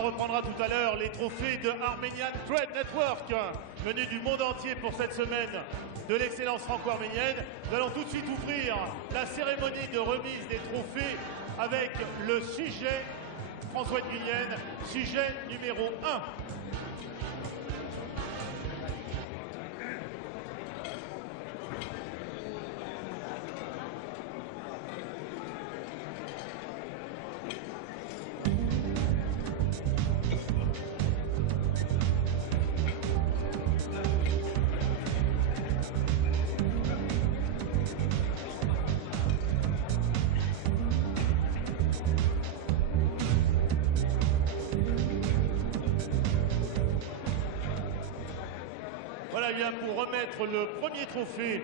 on reprendra tout à l'heure les trophées de Armenian Trade Network, venus du monde entier pour cette semaine de l'excellence franco-arménienne. Nous allons tout de suite ouvrir la cérémonie de remise des trophées avec le sujet, François de Guyenne, sujet numéro 1. Voilà, bien pour remettre le premier trophée,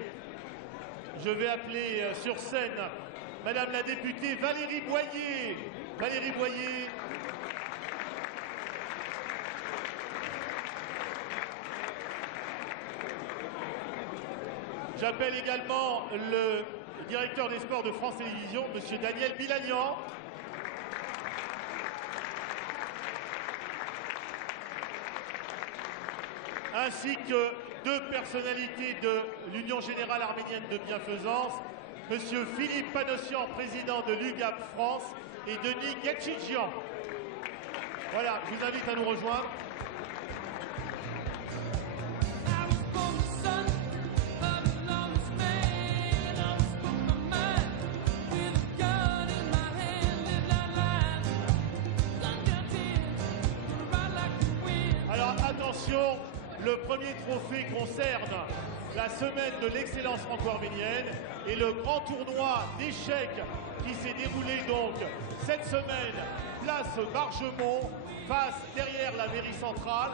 je vais appeler sur scène Madame la députée Valérie Boyer. Valérie Boyer. J'appelle également le directeur des sports de France Télévisions, Monsieur Daniel Bilalian. Ainsi que deux personnalités de l'Union Générale Arménienne de Bienfaisance, M. Philippe Panossian, président de l'UGAP France, et Denis Getchidjian. Voilà, je vous invite à nous rejoindre. Alors attention, le premier trophée concerne la semaine de l'excellence franco-arménienne et le grand tournoi d'échecs qui s'est déroulé donc cette semaine, place Bargemont, face derrière la mairie centrale.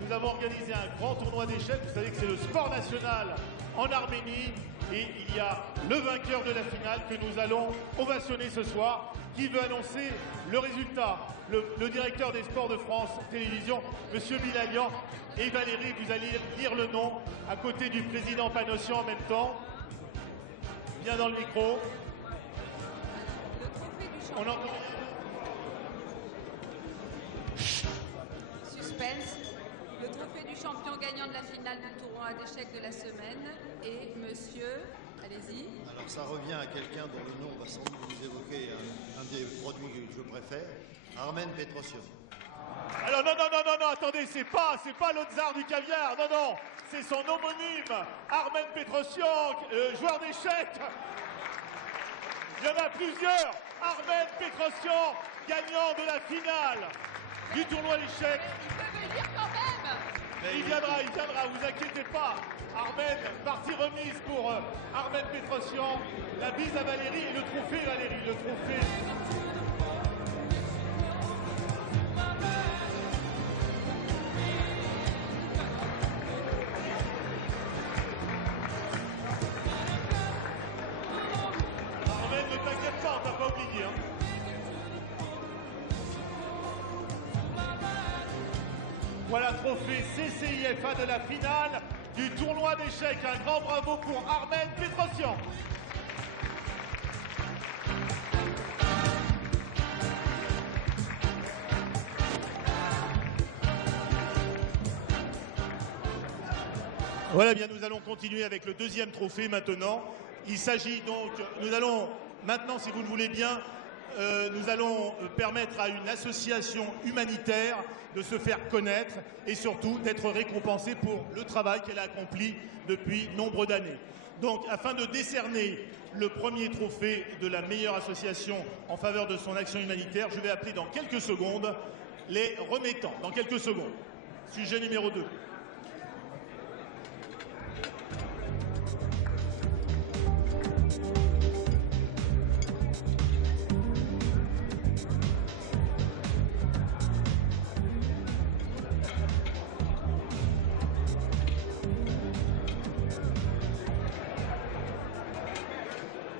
Nous avons organisé un grand tournoi d'échecs, vous savez que c'est le sport national en Arménie et il y a le vainqueur de la finale que nous allons ovationner ce soir. Qui veut annoncer le résultat? Le directeur des sports de France Télévisions, M. Bilalian. Et Valérie, vous allez lire le nom à côté du président Panossian en même temps. Bien dans le micro. Le trophée du champion. On entend. Suspense. Le trophée du champion gagnant de la finale du tournoi d'échecs de la semaine est monsieur. Allez-y. Alors ça revient à quelqu'un dont le nom va sans doute vous évoquer un des produits que je préfère, Armen Petrosian. Alors non, attendez, c'est pas le tsar du caviar, non, c'est son homonyme, Armen Petrosian, joueur d'échecs. Il y en a plusieurs, Armen Petrosian, gagnant de la finale du tournoi d'échecs. Il peut venir quand même. Il viendra, vous inquiétez pas. Armen, partie remise pour Armen Petrosian, la bise à Valérie et le trophée Valérie, le trophée. Armen, ne t'inquiète pas, on t'a pas oublié. Hein. Voilà, trophée CCIFA de la finale du tournoi d'échecs. Un grand bravo pour Armen Petrosian. Voilà, bien, nous allons continuer avec le deuxième trophée maintenant. Il s'agit donc, nous allons maintenant, si vous le voulez bien, nous allons permettre à une association humanitaire de se faire connaître et surtout d'être récompensée pour le travail qu'elle a accompli depuis nombre d'années. Donc, afin de décerner le premier trophée de la meilleure association en faveur de son action humanitaire, je vais appeler dans quelques secondes les remettants. Dans quelques secondes. Sujet numéro 2.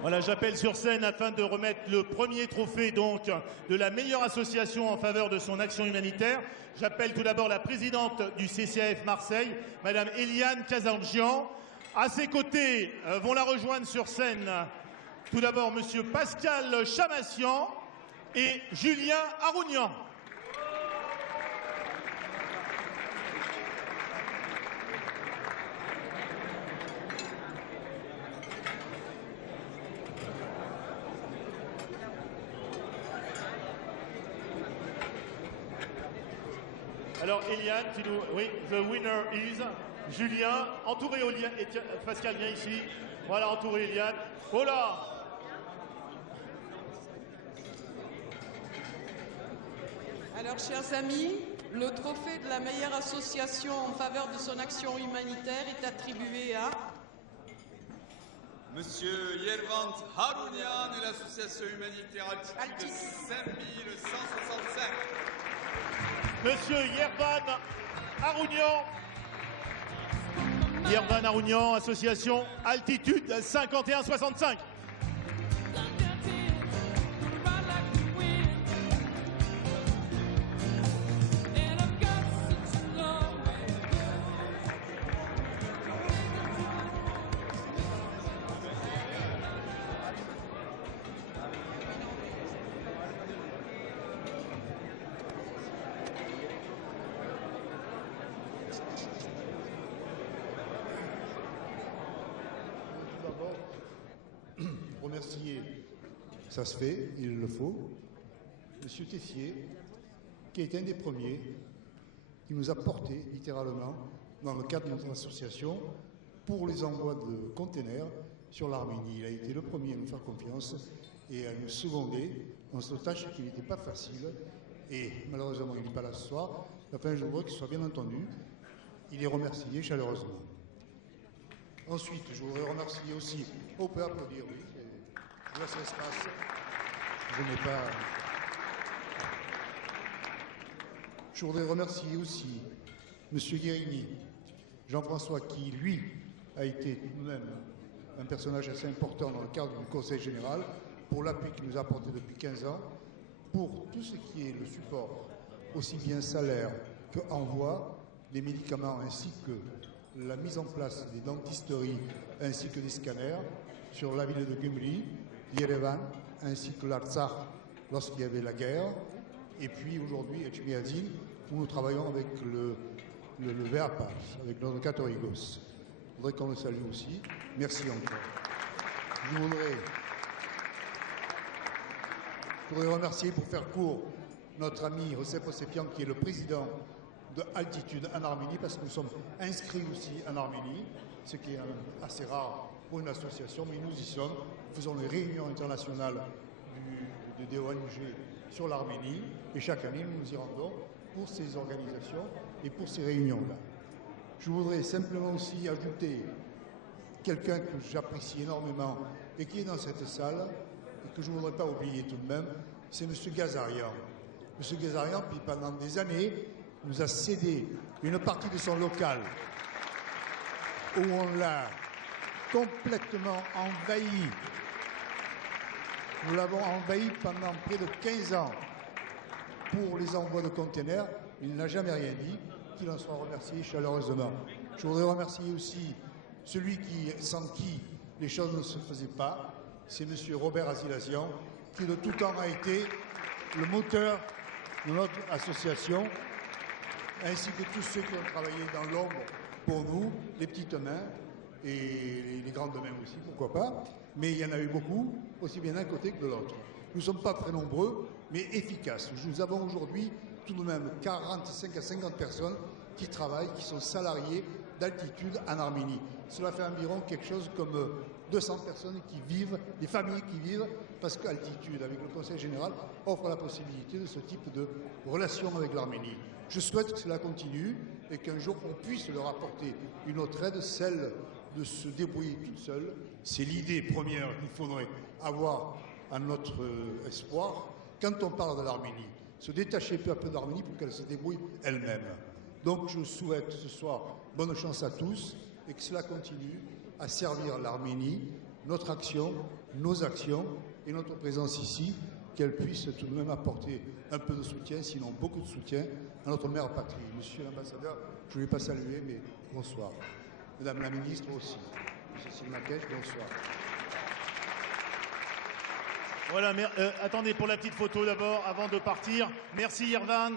Voilà, j'appelle sur scène afin de remettre le premier trophée donc de la meilleure association en faveur de son action humanitaire. J'appelle tout d'abord la présidente du CCAF Marseille, Madame Eliane Kazandjian. À ses côtés vont la rejoindre sur scène tout d'abord Monsieur Pascal Chamassian et Julien Arounian. Alors, Eliane, oui, the winner is Julien. Entouré Pascal, viens ici. Voilà, entouré Eliane. Oh là! Alors, chers amis, le trophée de la meilleure association en faveur de son action humanitaire est attribué à Monsieur Yervant Harounian et l'association humanitaire Altitude 5165. Monsieur Yervan Harounian. Yervan Harounian, association Altitude 5165. Remercier, ça se fait, il le faut, M. Tessier, qui est un des premiers qui nous a porté littéralement dans le cadre de notre association pour les envois de containers sur l'Arménie. Il a été le premier à nous faire confiance et à nous seconder dans cette tâche qui n'était pas facile. Et malheureusement, il n'est pas là ce soir. Enfin, je voudrais qu'il soit bien entendu. Il est remercié chaleureusement. Ensuite, je voudrais remercier aussi, on peut applaudir, oui, je laisse l'espace. Je voudrais remercier aussi M. Guérini, Jean-François, qui, lui, a été tout de même un personnage assez important dans le cadre du Conseil général, pour l'appui qu'il nous a apporté depuis 15 ans, pour tout ce qui est le support, aussi bien salaire qu'envoi, des médicaments ainsi que la mise en place des dentisteries ainsi que des scanners sur la ville de Gümrü, Yerevan, ainsi que l'Artsakh lorsqu'il y avait la guerre, et puis aujourd'hui Etchmiadzin, où nous travaillons avec le VAPAS, avec notre Cathorigos. Je voudrais qu'on le salue aussi. Merci encore. Je voudrais remercier, pour faire court, notre ami Josep Osepian, qui est le président de Altitude en Arménie, parce que nous sommes inscrits aussi en Arménie, ce qui est assez rare pour une association, mais nous y sommes. Nous faisons les réunions internationales des ONG sur l'Arménie, et chaque année nous nous y rendons pour ces organisations et pour ces réunions-là. Je voudrais simplement aussi ajouter quelqu'un que j'apprécie énormément et qui est dans cette salle, et que je ne voudrais pas oublier tout de même, c'est M. Gazarian. M. Gazarian, puis pendant des années, nous a cédé une partie de son local où on l'a complètement envahi. Nous l'avons envahi pendant près de 15 ans pour les envois de containers. Il n'a jamais rien dit, qu'il en soit remercié chaleureusement. Je voudrais remercier aussi celui sans qui les choses ne se faisaient pas, c'est M. Robert Azilazian, qui de tout temps a été le moteur de notre association, ainsi que tous ceux qui ont travaillé dans l'ombre pour nous, les petites mains et les grandes mains aussi, pourquoi pas. Mais il y en a eu beaucoup, aussi bien d'un côté que de l'autre. Nous ne sommes pas très nombreux, mais efficaces. Nous avons aujourd'hui tout de même 45 à 50 personnes qui travaillent, qui sont salariés d'Altitude en Arménie. Cela fait environ quelque chose comme 200 personnes qui vivent, des familles qui vivent, parce qu'Altitude, avec le Conseil général, offre la possibilité de ce type de relation avec l'Arménie. Je souhaite que cela continue et qu'un jour on puisse leur apporter une autre aide, celle de se débrouiller toute seule. C'est l'idée première qu'il faudrait avoir à notre espoir quand on parle de l'Arménie. Se détacher peu à peu de l'Arménie pour qu'elle se débrouille elle-même. Donc je souhaite ce soir bonne chance à tous et que cela continue à servir l'Arménie, notre action, nos actions et notre présence ici, qu'elle puisse tout de même apporter un peu de soutien, sinon beaucoup de soutien, à notre mère patrie. Monsieur l'ambassadeur, je ne vais pas saluer, mais bonsoir. Madame la ministre aussi. Monsieur Silmakech, bonsoir. Voilà, mais, attendez pour la petite photo d'abord, avant de partir. Merci Yervant.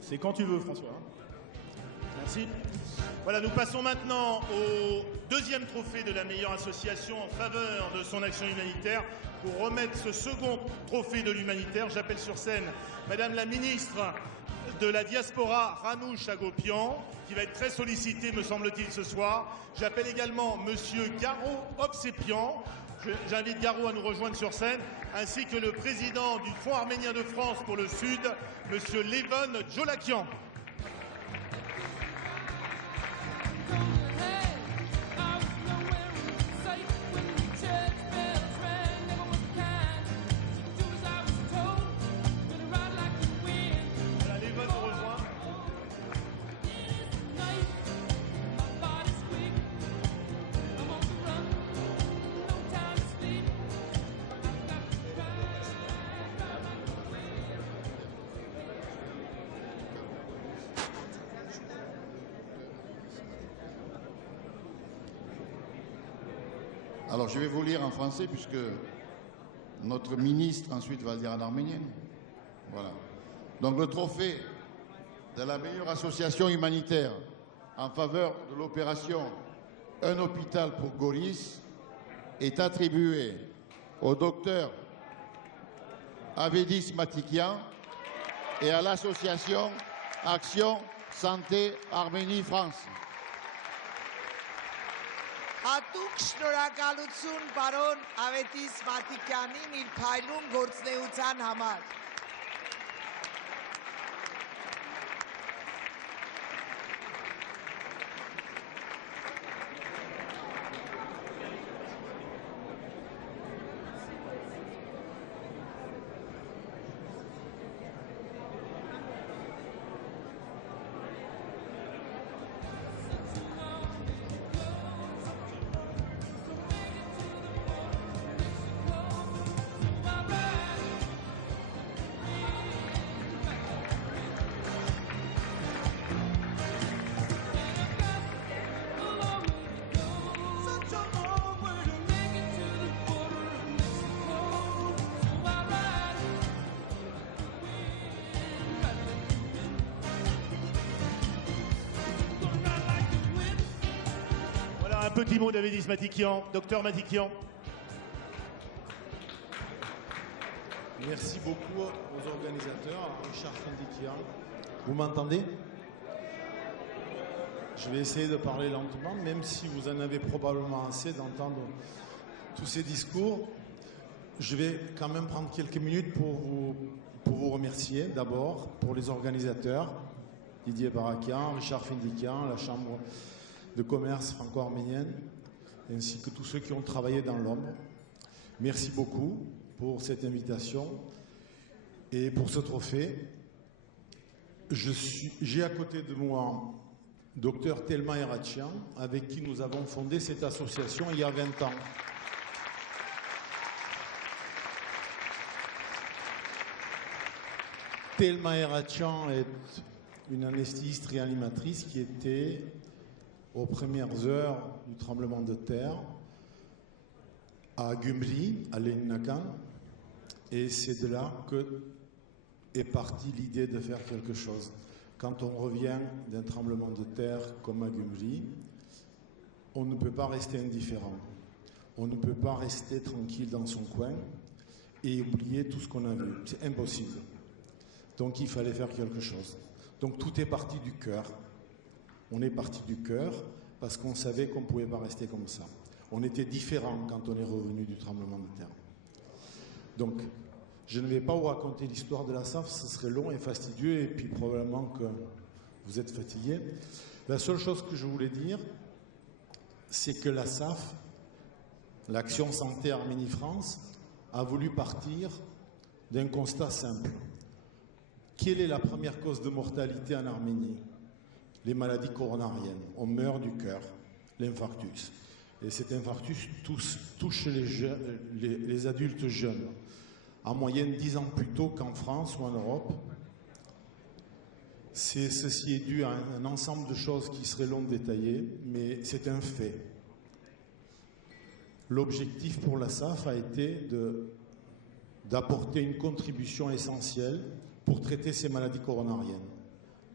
C'est quand tu veux, François. Merci. Merci. Voilà, nous passons maintenant au deuxième trophée de la meilleure association en faveur de son action humanitaire. Pour remettre ce second trophée de l'humanitaire, j'appelle sur scène Madame la ministre de la diaspora, Ranouche Agopian, qui va être très sollicitée, me semble-t-il, ce soir. J'appelle également Monsieur Garo Obsépian. J'invite Garo à nous rejoindre sur scène, ainsi que le président du Fonds arménien de France pour le Sud, Monsieur Levon Jolakian. Alors, je vais vous lire en français puisque notre ministre ensuite va le dire en arménien. Voilà. Donc, le trophée de la meilleure association humanitaire en faveur de l'opération Un hôpital pour Goris est attribué au docteur Avedis Matikian et à l'association Action Santé Arménie-France. Հատուկ շնորհակալություն պարոն Ավետիս Մատիկյանին իր փայլուն գործունեության համար։ Un petit mot d'Avedis Matikian. Docteur Matikian. Merci beaucoup aux organisateurs, à Richard Fendikian. Vous m'entendez? Je vais essayer de parler lentement, même si vous en avez probablement assez d'entendre tous ces discours. Je vais quand même prendre quelques minutes pour vous remercier. D'abord, pour les organisateurs, Didier Barakian, Richard Fendikian, la Chambre de commerce franco-arménienne, ainsi que tous ceux qui ont travaillé dans l'ombre. Merci beaucoup pour cette invitation et pour ce trophée. J'ai à côté de moi Dr Thelma Erachian, avec qui nous avons fondé cette association il y a 20 ans. Thelma Erachian est une anesthésiste réanimatrice qui était aux premières heures du tremblement de terre à Gumri, à Leninakan, et c'est de là que est partie l'idée de faire quelque chose. Quand on revient d'un tremblement de terre comme à Gumri, on ne peut pas rester indifférent. On ne peut pas rester tranquille dans son coin et oublier tout ce qu'on a vu. C'est impossible. Donc il fallait faire quelque chose. Donc tout est parti du cœur. On est parti du cœur parce qu'on savait qu'on ne pouvait pas rester comme ça. On était différent quand on est revenu du tremblement de terre. Donc, je ne vais pas vous raconter l'histoire de la SAF, ce serait long et fastidieux, et puis probablement que vous êtes fatigués. La seule chose que je voulais dire, c'est que la SAF, l'Action Santé Arménie-France, a voulu partir d'un constat simple. Quelle est la première cause de mortalité en Arménie? Les maladies coronariennes. On meurt du cœur, l'infarctus. Et cet infarctus touche les adultes jeunes, en moyenne 10 ans plus tôt qu'en France ou en Europe. Ceci est dû à un ensemble de choses qui seraient long de détailler, mais c'est un fait. L'objectif pour la SAF a été d'apporter une contribution essentielle pour traiter ces maladies coronariennes.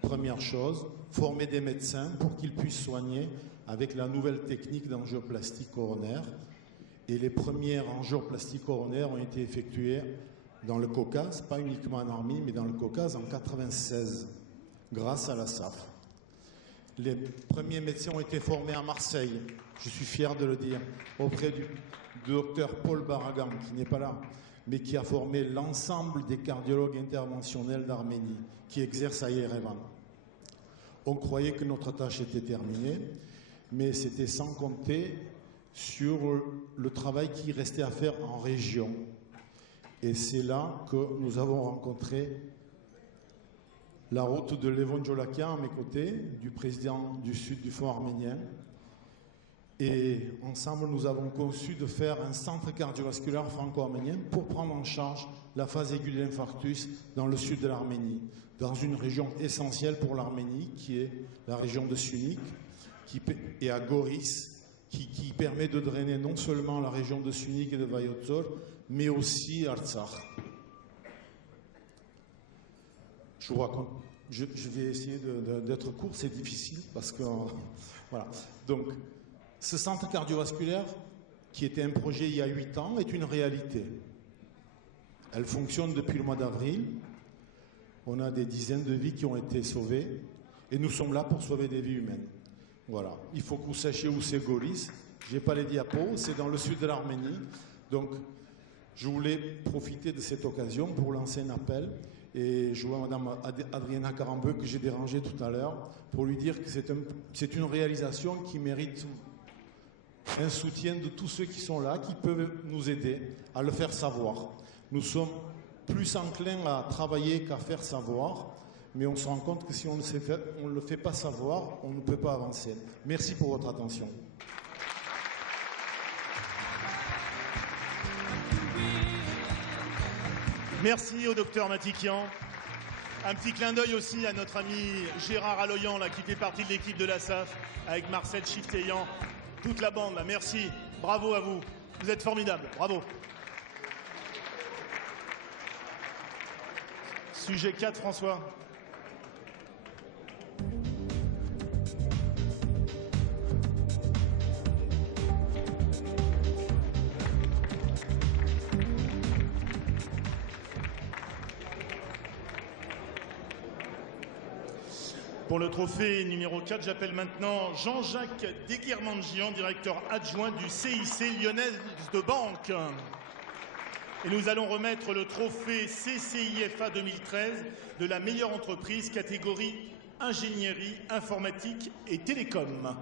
Première chose, former des médecins pour qu'ils puissent soigner avec la nouvelle technique d'angioplastie coronaire. Et les premières angioplasties coronaires ont été effectuées dans le Caucase, pas uniquement en Arménie, mais dans le Caucase en 1996, grâce à la SAF. Les premiers médecins ont été formés à Marseille, je suis fier de le dire, auprès du docteur Paul Baragan, qui n'est pas là, mais qui a formé l'ensemble des cardiologues interventionnels d'Arménie, qui exercent à Yerevan. On croyait que notre tâche était terminée, mais c'était sans compter sur le travail qui restait à faire en région. Et c'est là que nous avons rencontré la route de Levon Jolakian à mes côtés, du président du Sud du Fonds arménien. Et ensemble, nous avons conçu de faire un centre cardiovasculaire franco-arménien pour prendre en charge la phase aiguë de l'infarctus dans le sud de l'Arménie, dans une région essentielle pour l'Arménie, qui est la région de Sunik, et à Goris, qui permet de drainer non seulement la région de Sunik et de Vayotzor, mais aussi Artsakh. Je vous raconte, je vais essayer d'être court, c'est difficile parce que... voilà. Donc, ce centre cardiovasculaire, qui était un projet il y a 8 ans, est une réalité. Elle fonctionne depuis le mois d'avril. On a des dizaines de vies qui ont été sauvées et nous sommes là pour sauver des vies humaines. Voilà. Il faut que vous sachiez où c'est Goris. Je n'ai pas les diapos, c'est dans le sud de l'Arménie. Donc, je voulais profiter de cette occasion pour lancer un appel. Et je vois Mme Adriana Karambeu, que j'ai dérangée tout à l'heure, pour lui dire que c'est une réalisation qui mérite un soutien de tous ceux qui sont là, qui peuvent nous aider à le faire savoir. Nous sommes plus enclins à travailler qu'à faire savoir, mais on se rend compte que si on ne le fait pas savoir, on ne peut pas avancer. Merci pour votre attention. Merci au docteur Matikian. Un petit clin d'œil aussi à notre ami Gérard Aloyan, là, qui fait partie de l'équipe de la SAF, avec Marcel Chifteyan, toute la bande. Là. Merci, bravo à vous. Vous êtes formidables, bravo. Sujet 4, François. Pour le trophée numéro 4, j'appelle maintenant Jean-Jacques Deguirmanjian, directeur adjoint du CIC Lyonnaise de Banque. Et nous allons remettre le trophée CCIFA 2013 de la meilleure entreprise catégorie ingénierie, informatique et télécom.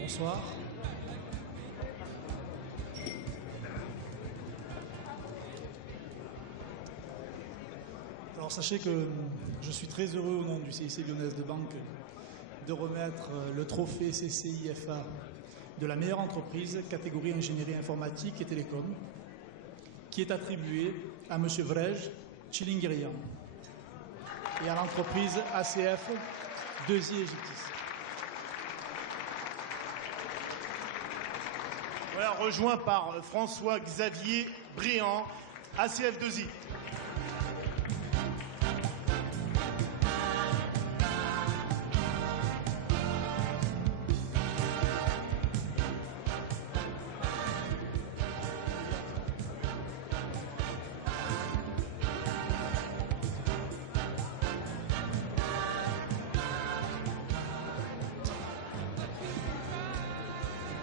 Bonsoir. Alors sachez que je suis très heureux au nom du CIC Lyonnaise de Banque de remettre le trophée CCIFA de la meilleure entreprise catégorie ingénierie informatique et télécom qui est attribué à M. Vrej Chilingirian et à l'entreprise ACF Deuxier Égyptis. Voilà, rejoint par François-Xavier Briand, ACF2I.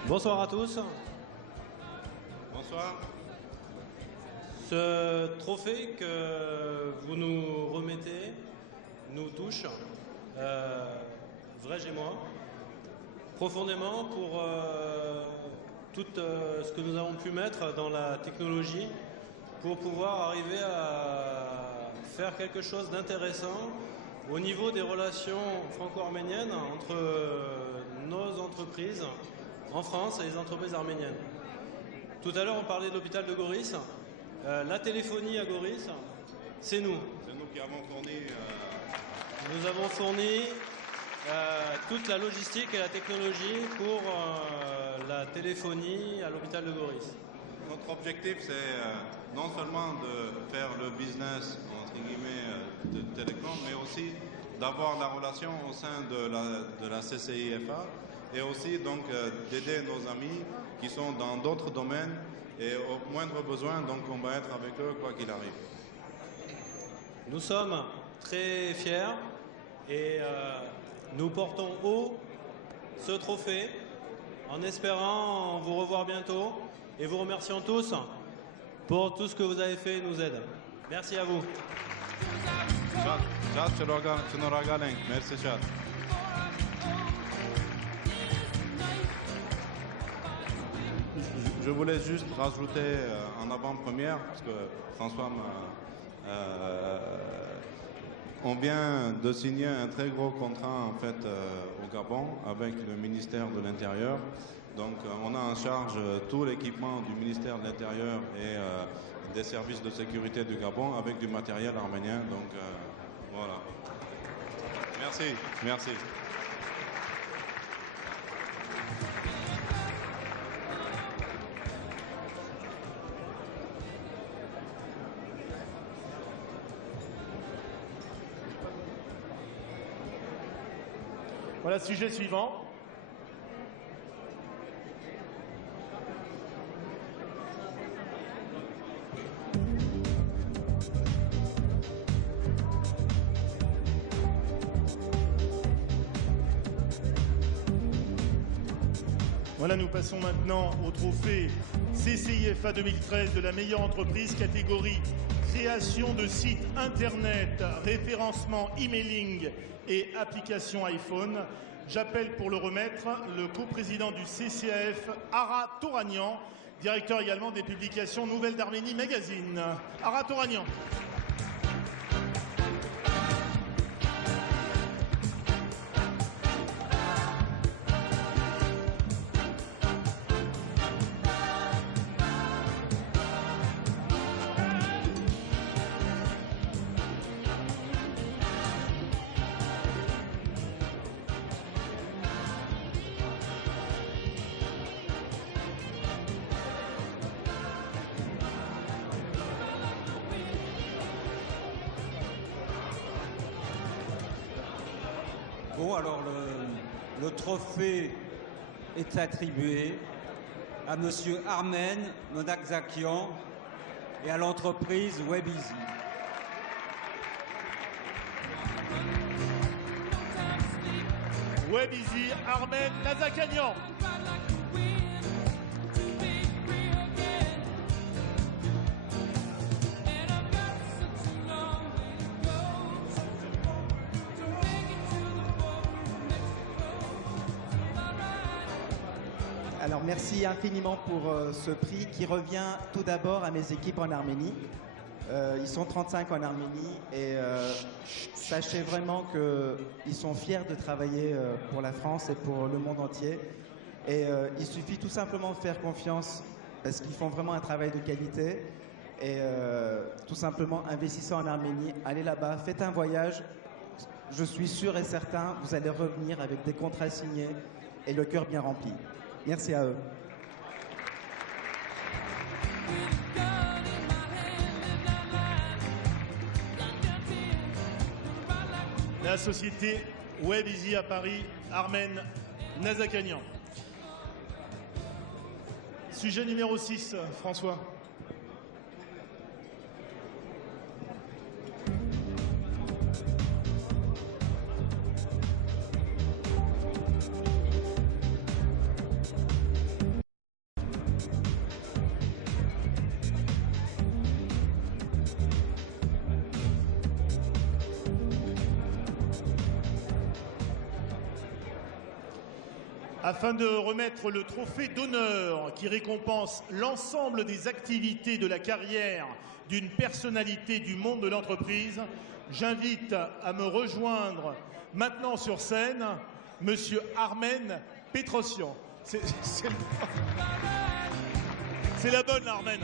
Bonsoir à tous. Bonsoir. Ce trophée que vous nous remettez nous touche, Vrej et moi, profondément pour tout ce que nous avons pu mettre dans la technologie pour pouvoir arriver à faire quelque chose d'intéressant au niveau des relations franco-arméniennes entre nos entreprises en France et les entreprises arméniennes. Tout à l'heure, on parlait de l'hôpital de Goris. La téléphonie à Goris, c'est nous. C'est nous qui avons fourni... Nous avons fourni toute la logistique et la technologie pour la téléphonie à l'hôpital de Goris. Notre objectif, c'est non seulement de faire le business, entre guillemets, de télécom, mais aussi d'avoir la relation au sein de la CCIFA et aussi donc d'aider nos amis qui sont dans d'autres domaines et au moindre besoin, donc on va être avec eux quoi qu'il arrive. Nous sommes très fiers et nous portons haut ce trophée en espérant vous revoir bientôt et vous remercions tous pour tout ce que vous avez fait et nous aide. Merci à vous. Merci, Chad. Je voulais juste rajouter en avant-première, parce que François on vient de signer un très gros contrat en fait au Gabon avec le ministère de l'Intérieur. Donc on a en charge tout l'équipement du ministère de l'Intérieur et des services de sécurité du Gabon avec du matériel arménien. Donc voilà. Merci, merci. Voilà, sujet suivant. Voilà, nous passons maintenant au trophée CCIFA 2013 de la meilleure entreprise, catégorie création de sites internet, référencement emailing et application iPhone. J'appelle pour le remettre le coprésident du CCAF, Ara Toranian, directeur également des publications Nouvelles d'Arménie Magazine. Ara Toranian. Bon, alors le trophée est attribué à Monsieur Armen Nonakzakian et à l'entreprise Webeasy. Webeasy, Armen Nazakanian. Alors merci infiniment pour ce prix qui revient tout d'abord à mes équipes en Arménie. Ils sont 35 en Arménie et sachez vraiment qu'ils sont fiers de travailler pour la France et pour le monde entier. Et il suffit tout simplement de faire confiance parce qu'ils font vraiment un travail de qualité. Et tout simplement, investissez en Arménie, allez là-bas, faites un voyage. Je suis sûr et certain, vous allez revenir avec des contrats signés et le cœur bien rempli. Merci à eux. La société Webeasy à Paris, Armen Nazakanian. Sujet numéro 6, François. Afin de remettre le trophée d'honneur qui récompense l'ensemble des activités de la carrière d'une personnalité du monde de l'entreprise, j'invite à me rejoindre maintenant sur scène Monsieur Armen Petrosian. C'est la bonne, Armen.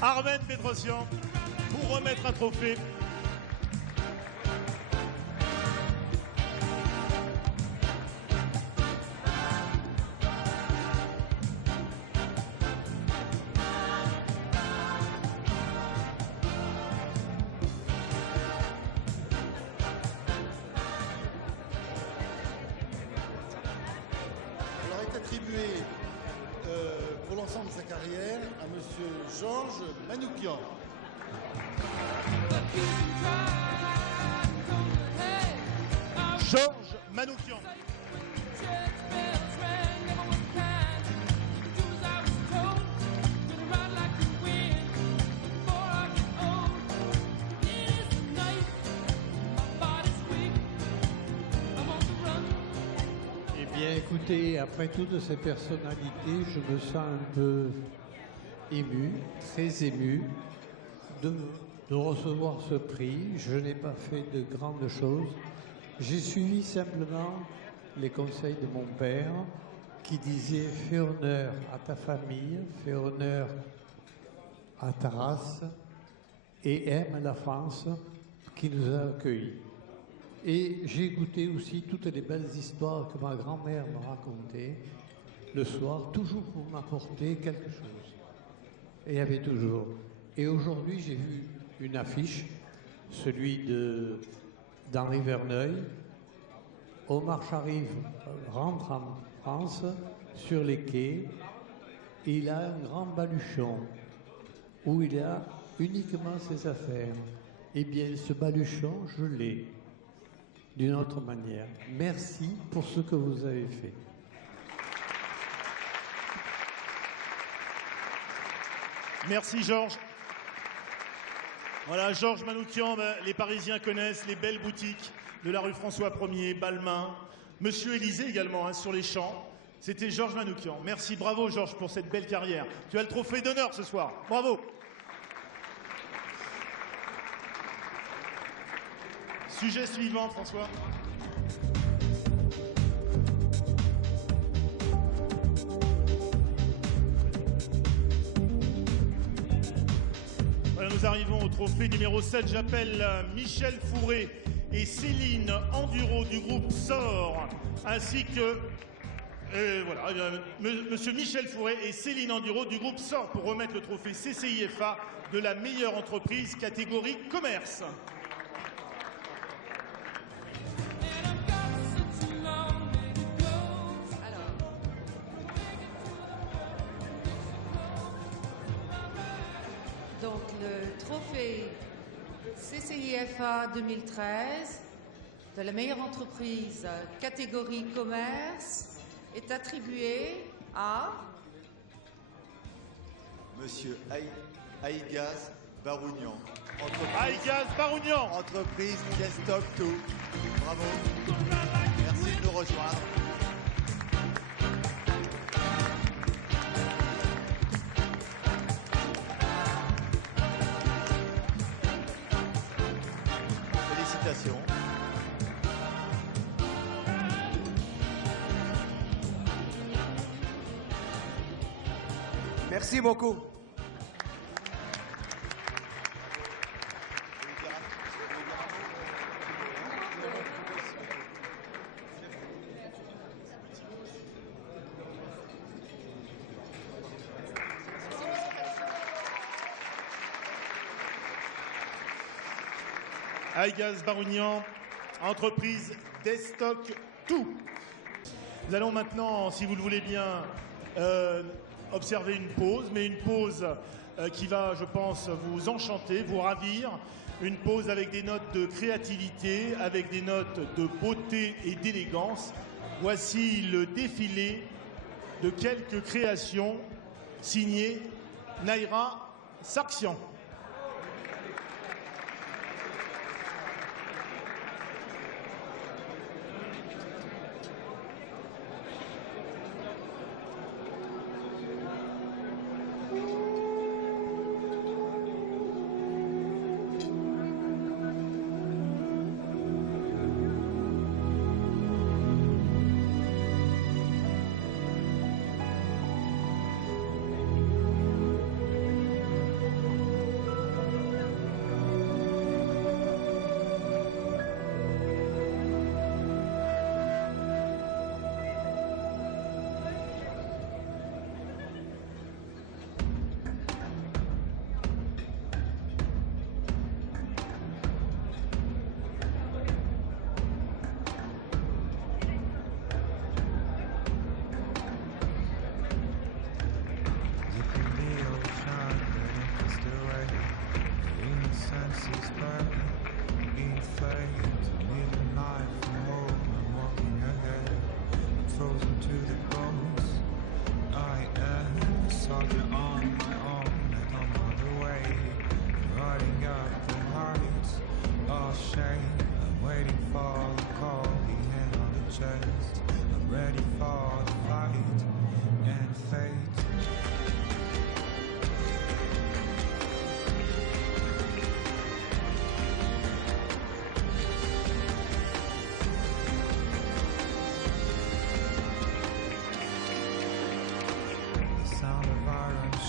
Armen Petrosian pour remettre un trophée. attribué pour l'ensemble de sa carrière à Monsieur Georges Manoukian. Georges Manoukian. Eh bien, écoutez, après toutes ces personnalités, je me sens un peu ému, très ému, de recevoir ce prix. Je n'ai pas fait de grandes choses. J'ai suivi simplement les conseils de mon père qui disait « Fais honneur à ta famille, fais honneur à ta race et aime la France qui nous a accueillis ». Et j'ai écouté aussi toutes les belles histoires que ma grand-mère me racontait le soir, toujours pour m'apporter quelque chose. Et il y avait toujours. Et aujourd'hui, j'ai vu une affiche, celui d'Henri Verneuil. Omar Sharif rentre en France sur les quais. Et il a un grand baluchon où il a uniquement ses affaires. Eh bien, ce baluchon, je l'ai. D'une autre manière. Merci pour ce que vous avez fait. Merci Georges. Voilà, Georges Manoukian, les Parisiens connaissent les belles boutiques de la rue François 1er, Balmain. Monsieur Élysée également, sur les champs. C'était Georges Manoukian. Merci, bravo Georges pour cette belle carrière. Tu as le trophée d'honneur ce soir. Bravo. Sujet suivant, François. Voilà, nous arrivons au trophée numéro 7. J'appelle Michel Fourré et Céline Enduro du groupe SOR, ainsi que Monsieur Michel Fourré et Céline Enduro du groupe SOR pour remettre le trophée CCIFA de la meilleure entreprise catégorie commerce. Donc le trophée CCIFA 2013 de la meilleure entreprise catégorie commerce est attribué à Monsieur Aïgaz Barounian. Aïgaz Barounian. Entreprise Pièce-Stock Tout. Bravo. Merci de nous rejoindre. Félicitations. Merci beaucoup. Aïgaz Barounian, entreprise Destock Tout. Nous allons maintenant, si vous le voulez bien, observer une pause, mais une pause qui va, je pense, vous enchanter, vous ravir. Une pause avec des notes de créativité, avec des notes de beauté et d'élégance. Voici le défilé de quelques créations signées Naira Sarksian. out there on my own. I don't know the way, running up the heights, all shame. I'm waiting for the call, the hand on the chest. I'm ready for the fight and fate.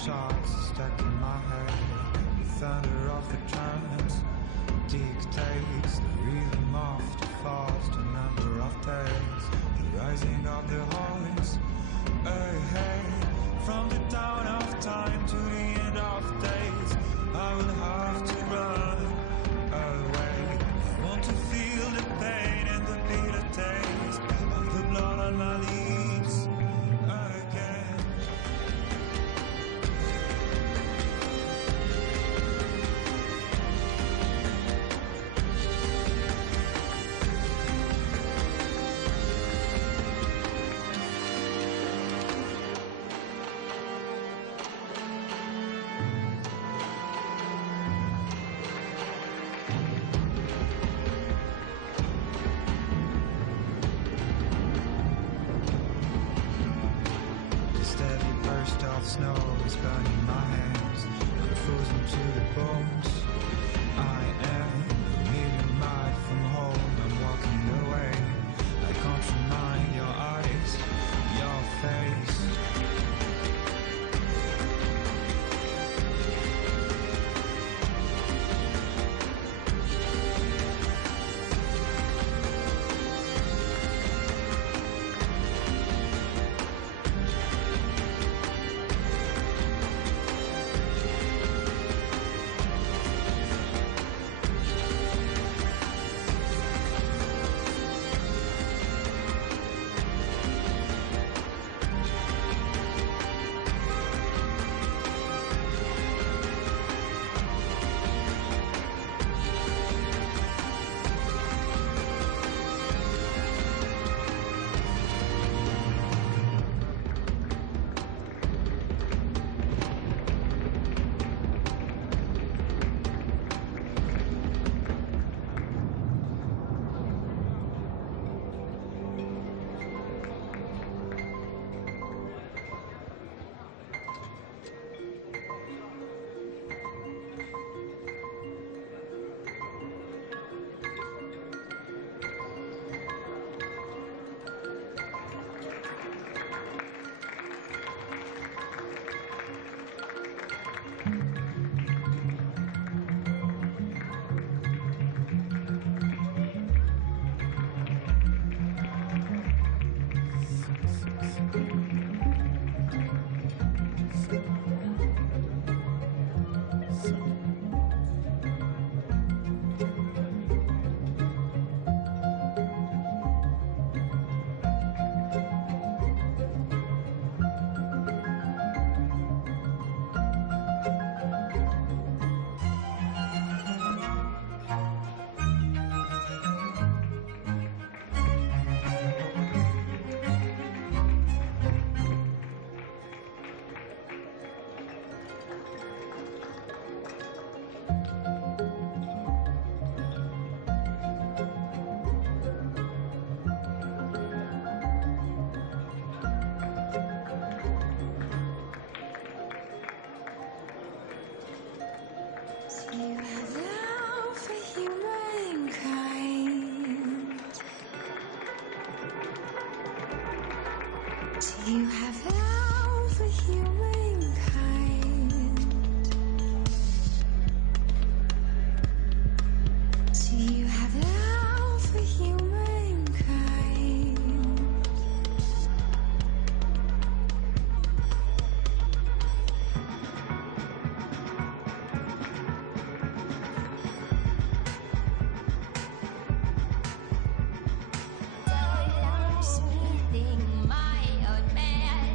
Shots stuck in my head. The thunder of the drums dictates the rhythm of the fast number of days. The rising of the horns ahead. From the dawn of time to the end of days, I will have to run away. I want to feel the pain and the bitter taste of the blood on my lips again. Snow is burning my hands. I'm frozen to the bones. I am a million miles from home. I'm walking away. I can't remind your eyes, your face. You have love for humankind. Do you have love for humankind? Tôi làm suy tình mai ở mẹ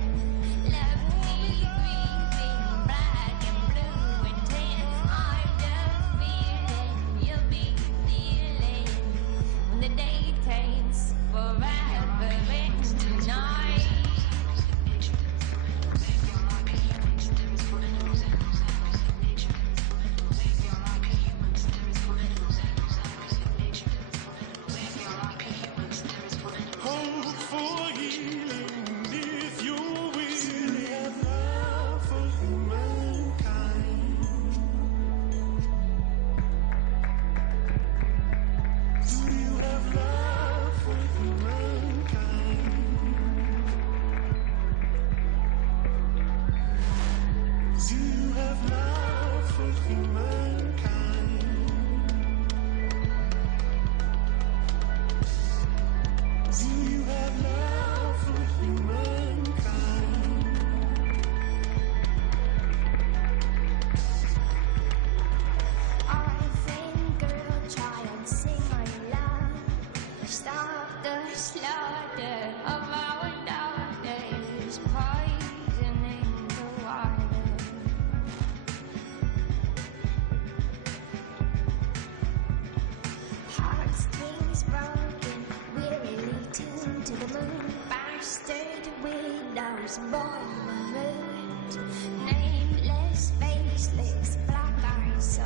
Nameless, faceless, black eyes,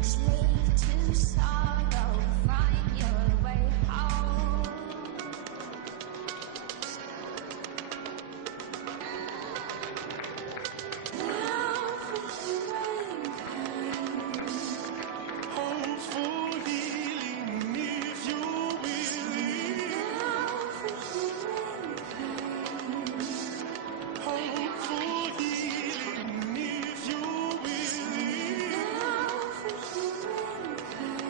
slave to sorrow, find your way home. Love for humankind, Hope for healing if you believe. love for humankind. Hope for healing if you believe. Love for humankind.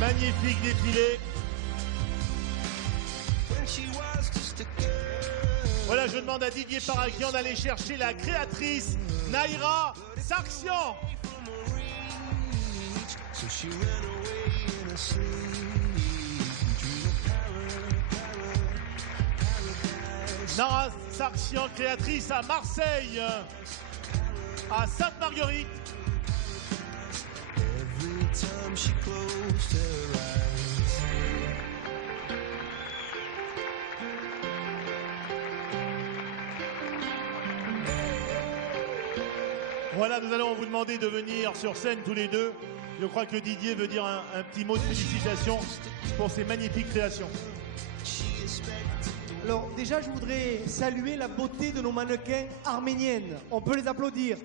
Magnifique défilé. Voilà, je demande à Didier Parakian d'aller chercher la créatrice Naira Sarkian. Naira Sarkian, créatrice à Marseille, à Sainte-Marguerite. Voilà, nous allons vous demander de venir sur scène tous les deux. Je crois que Didier veut dire un petit mot de félicitations pour ces magnifiques créations. Alors déjà, je voudrais saluer la beauté de nos mannequins arméniennes. On peut les applaudir.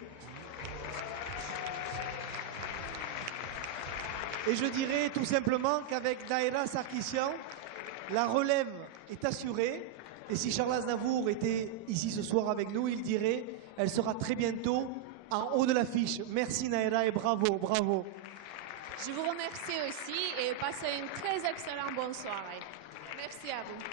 Et je dirais tout simplement qu'avec Naira Sarkissian, la relève est assurée. Et si Charles Aznavour était ici ce soir avec nous, il dirait elle sera très bientôt en haut de l'affiche. Merci Naira et bravo, bravo. Je vous remercie aussi et passez une très excellente bonne soirée. Merci à vous.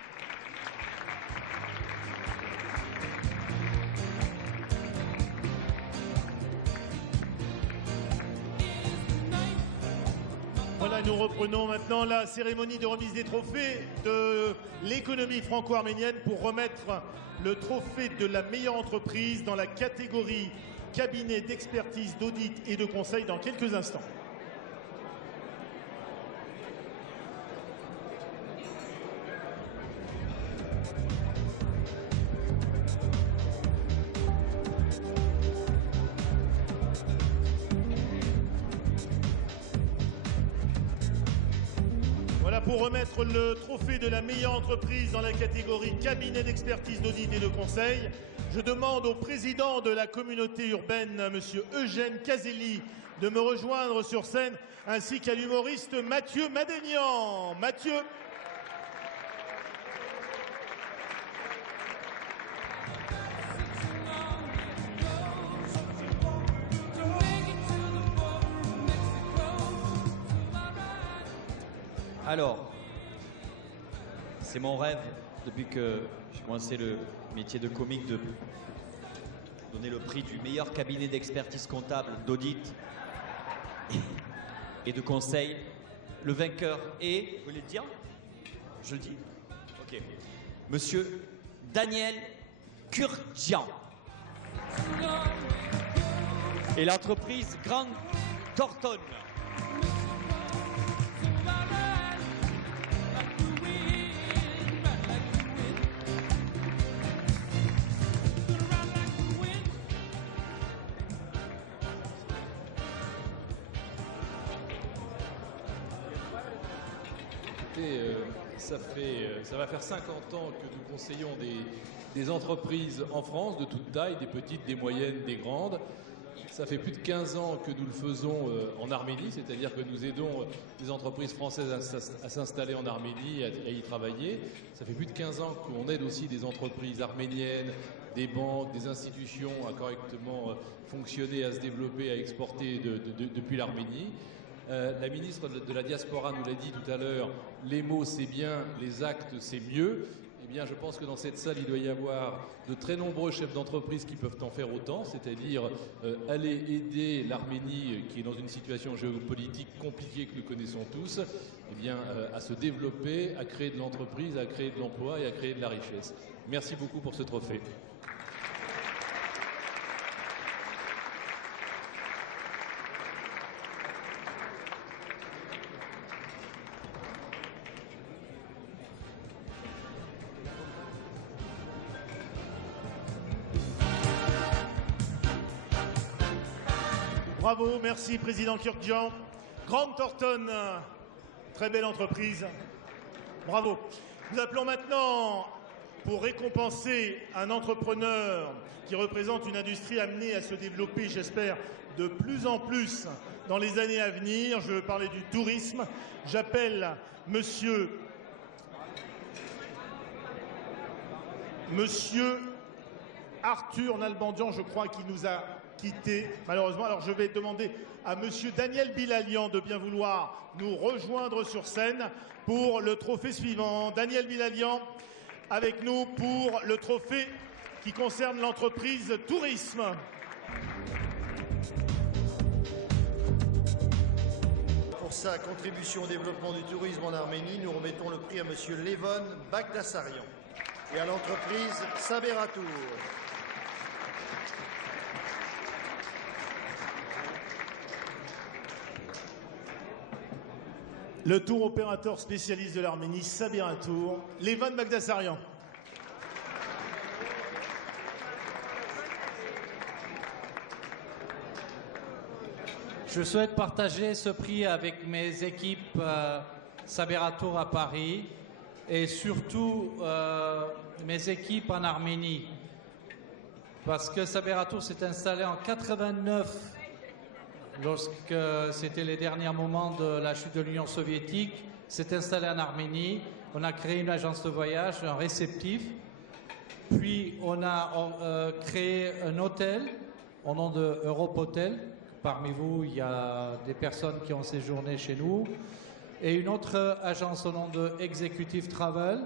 Voilà, nous reprenons maintenant la cérémonie de remise des trophées de l'économie franco-arménienne pour remettre le trophée de la meilleure entreprise dans la catégorie cabinet d'expertise, d'audit et de conseil dans quelques instants. Voilà pour remettre le trophée de la meilleure entreprise dans la catégorie cabinet d'expertise, d'audit et de conseil. Je demande au président de la communauté urbaine, M. Eugène Caselli, de me rejoindre sur scène, ainsi qu'à l'humoriste Mathieu Madénian. Mathieu. Alors, c'est mon rêve depuis que j'ai commencé le métier de comique de donner le prix du meilleur cabinet d'expertise comptable, d'audit et de conseil. Le vainqueur est, vous voulez le dire? Je le dis? Ok. Monsieur Daniel Kurdzian. Et l'entreprise Grant Thornton. Ça va faire 50 ans que nous conseillons des entreprises en France de toute taille, des petites, des moyennes, des grandes. Ça fait plus de 15 ans que nous le faisons en Arménie, c'est-à-dire que nous aidons des entreprises françaises à s'installer en Arménie, à y travailler. Ça fait plus de 15 ans qu'on aide aussi des entreprises arméniennes, des banques, des institutions à correctement fonctionner, à se développer, à exporter depuis l'Arménie. La ministre de la Diaspora nous l'a dit tout à l'heure, les mots c'est bien, les actes c'est mieux. Eh bien, je pense que dans cette salle, il doit y avoir de très nombreux chefs d'entreprise qui peuvent en faire autant, c'est-à-dire aller aider l'Arménie, qui est dans une situation géopolitique compliquée que nous connaissons tous, eh bien, à se développer, à créer de l'entreprise, à créer de l'emploi et à créer de la richesse. Merci beaucoup pour ce trophée. Bravo, merci Président Kurdzian. Grant Thornton, très belle entreprise. Bravo. Nous appelons maintenant, pour récompenser un entrepreneur qui représente une industrie amenée à se développer, j'espère, de plus en plus dans les années à venir. Je veux parler du tourisme. J'appelle Monsieur Arthur Nalbandian, je crois qu'il nous a quitté malheureusement. Alors je vais demander à Monsieur Daniel Bilalian de bien vouloir nous rejoindre sur scène pour le trophée suivant. Daniel Bilalian avec nous pour le trophée qui concerne l'entreprise tourisme. Pour sa contribution au développement du tourisme en Arménie, nous remettons le prix à Monsieur Levon Bagdasarian et à l'entreprise Saberatur. Le tour opérateur spécialiste de l'Arménie, Saberatur, Levon Bagdasarian. Je souhaite partager ce prix avec mes équipes Saberatur à Paris et surtout mes équipes en Arménie. Parce que Saberatur s'est installé en 89, lorsque c'était les derniers moments de la chute de l'Union soviétique, s'est installé en Arménie. On a créé une agence de voyage, un réceptif. Puis on a créé un hôtel au nom de Europe Hotel. Parmi vous, il y a des personnes qui ont séjourné chez nous. Et une autre agence au nom de Executive Travel.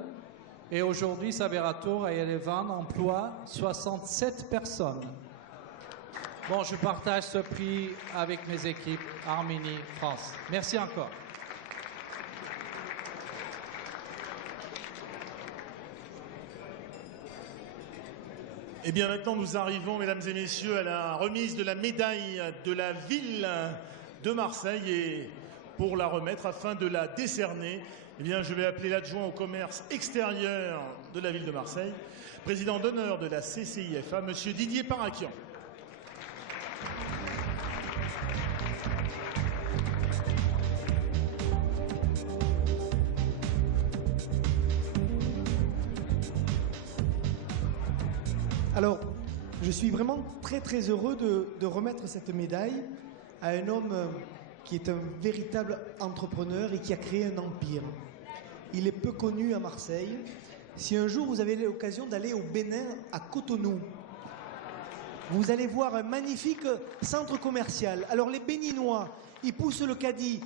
Et aujourd'hui, Saberatur et Elevan emploient 67 personnes. Bon, je partage ce prix avec mes équipes Arménie, France. Merci encore. Eh bien maintenant nous arrivons, mesdames et messieurs, à la remise de la médaille de la ville de Marseille. Et pour la remettre, afin de la décerner, eh bien, je vais appeler l'adjoint au commerce extérieur de la ville de Marseille, président d'honneur de la CCIFA, monsieur Didier Parakian. Alors, je suis vraiment très heureux de remettre cette médaille à un homme qui est un véritable entrepreneur et qui a créé un empire. Il est peu connu à Marseille. Si un jour vous avez l'occasion d'aller au Bénin, à Cotonou, vous allez voir un magnifique centre commercial. Alors les Béninois, ils poussent le caddie,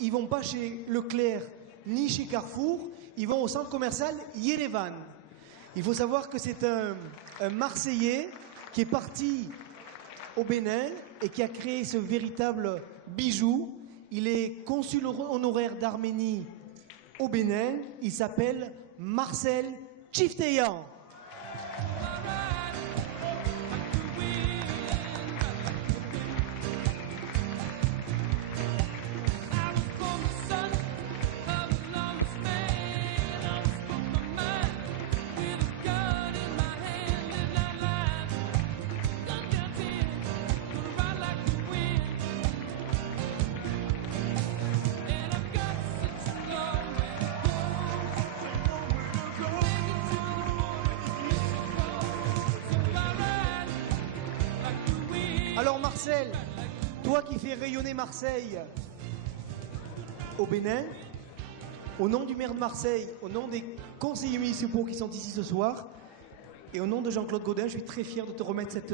ils vont pas chez Leclerc ni chez Carrefour, ils vont au centre commercial Yerevan. Il faut savoir que c'est un Marseillais qui est parti au Bénin et qui a créé ce véritable bijou. Il est consul honoraire d'Arménie au Bénin. Il s'appelle Marcel Chifteyan. Alors Marcel, toi qui fais rayonner Marseille au Bénin, au nom du maire de Marseille, au nom des conseillers municipaux qui sont ici ce soir, et au nom de Jean-Claude Gaudin, je suis très fier de te remettre cette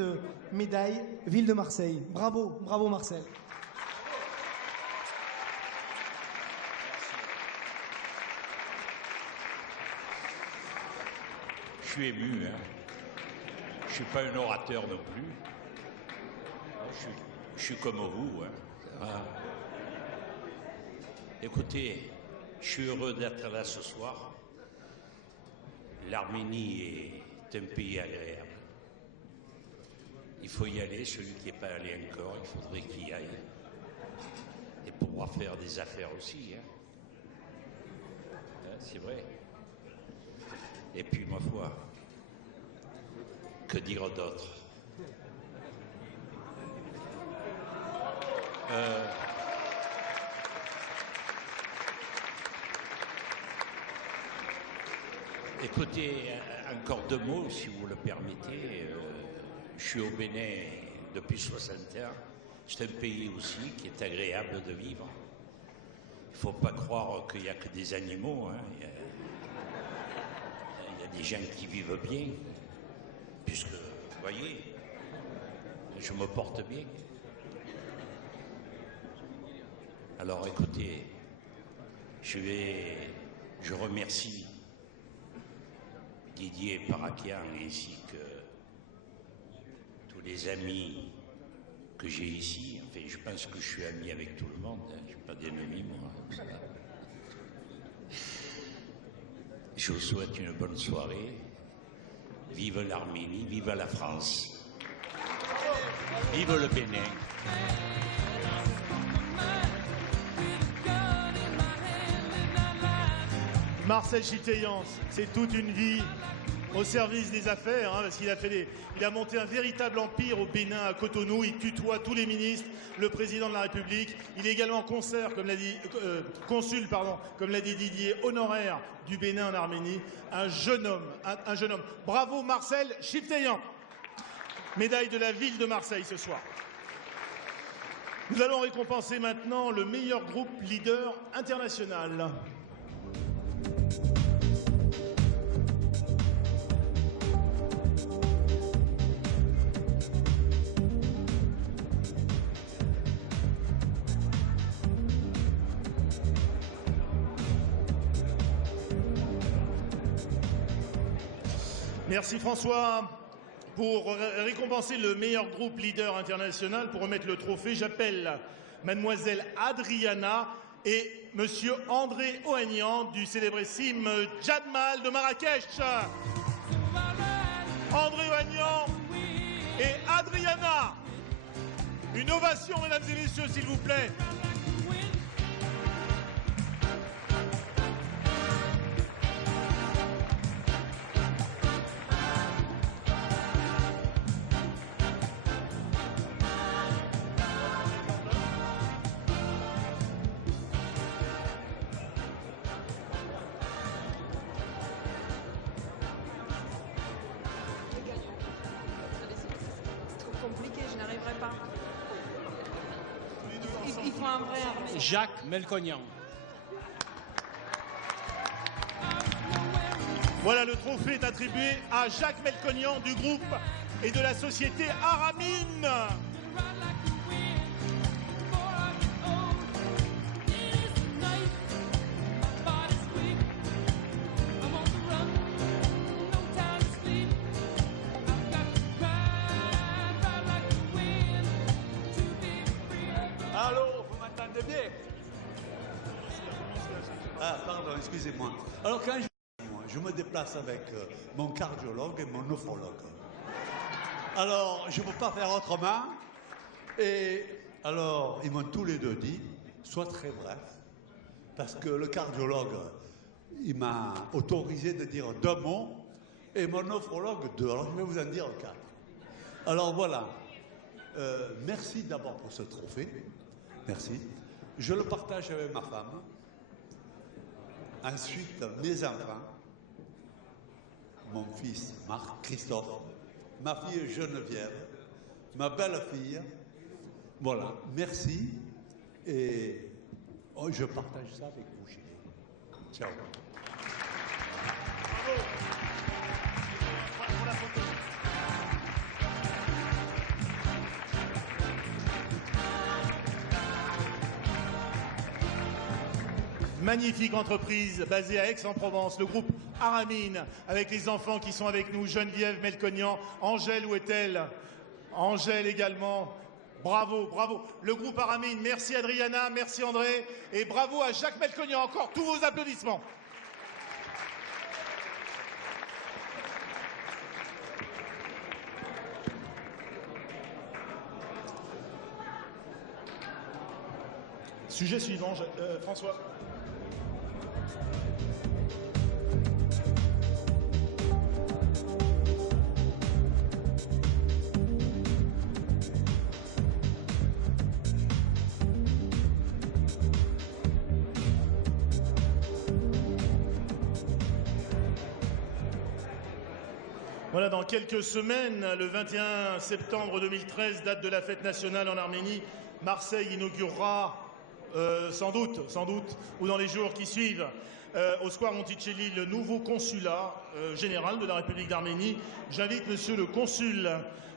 médaille Ville de Marseille. Bravo, bravo Marcel. Je suis ému, hein. Je suis pas un orateur non plus. Je suis comme vous. Hein. Écoutez, je suis heureux d'être là ce soir. L'Arménie est un pays agréable. Il faut y aller. Celui qui n'est pas allé encore, il faudrait qu'il y aille. Et pouvoir faire des affaires aussi. Hein. C'est vrai. Et puis, ma foi, que dire d'autre? Écoutez, encore 2 mots, si vous le permettez. Je suis au Bénin depuis 60 ans. C'est un pays aussi qui est agréable de vivre. Il ne faut pas croire qu'il n'y a que des animaux. Hein. Il y a des gens qui vivent bien, puisque, vous voyez, je me porte bien. Alors écoutez, je remercie Didier Parakian ainsi que tous les amis que j'ai ici. Enfin, je pense que je suis ami avec tout le monde, hein. Je n'ai pas d'ennemis, moi. Je vous souhaite une bonne soirée. Vive l'Arménie, vive la France. Vive le Bénin. Marcel Chifteyan, c'est toute une vie au service des affaires, hein, parce qu'il a monté un véritable empire au Bénin, à Cotonou. Il tutoie tous les ministres, le président de la République. Il est également consul, comme l'a dit Didier, honoraire du Bénin en Arménie. Un jeune homme. Bravo Marcel Chifteyan. Médaille de la ville de Marseille ce soir. Nous allons récompenser maintenant le meilleur groupe leader international. Merci François. Pour récompenser le meilleur groupe leader international, pour remettre le trophée, j'appelle mademoiselle Adriana et monsieur André Ohanian du célébrissime Jadmal de Marrakech. André Ohanian et Adriana. Une ovation, mesdames et messieurs, s'il vous plaît. Jacques Melconian. Voilà, le trophée est attribué à Jacques Melconian du groupe et de la société Aramine. excusez-moi. Alors quand je me déplace avec mon cardiologue et mon nephrologue. Alors, je ne peux pas faire autrement. Et alors, ils m'ont tous les deux dit, sois très bref, parce que le cardiologue, il m'a autorisé de dire 2 mots, et mon nephrologue 2. Alors, je vais vous en dire 4. Alors, voilà. Merci d'abord pour ce trophée. Merci. Je le partage avec ma femme. Ensuite, mes enfants. Mon fils, Marc, Christophe. Ma fille Geneviève. Ma belle-fille. Voilà. Merci. Et je partage ça avec vous, chérie. Ciao. Bravo. Pour la photo. Magnifique entreprise basée à Aix-en-Provence, le groupe Aramine, avec les enfants qui sont avec nous, Geneviève, Melconian, Angèle, où est-elle? Angèle également. Bravo, bravo. Le groupe Aramine, merci Adriana, merci André, et bravo à Jacques Melconian. Encore tous vos applaudissements. Sujet suivant, François. Voilà, dans quelques semaines, le 21 septembre 2013, date de la fête nationale en Arménie, Marseille inaugurera, sans doute, ou dans les jours qui suivent, au Square Monticelli, le nouveau consulat général de la République d'Arménie. J'invite monsieur le consul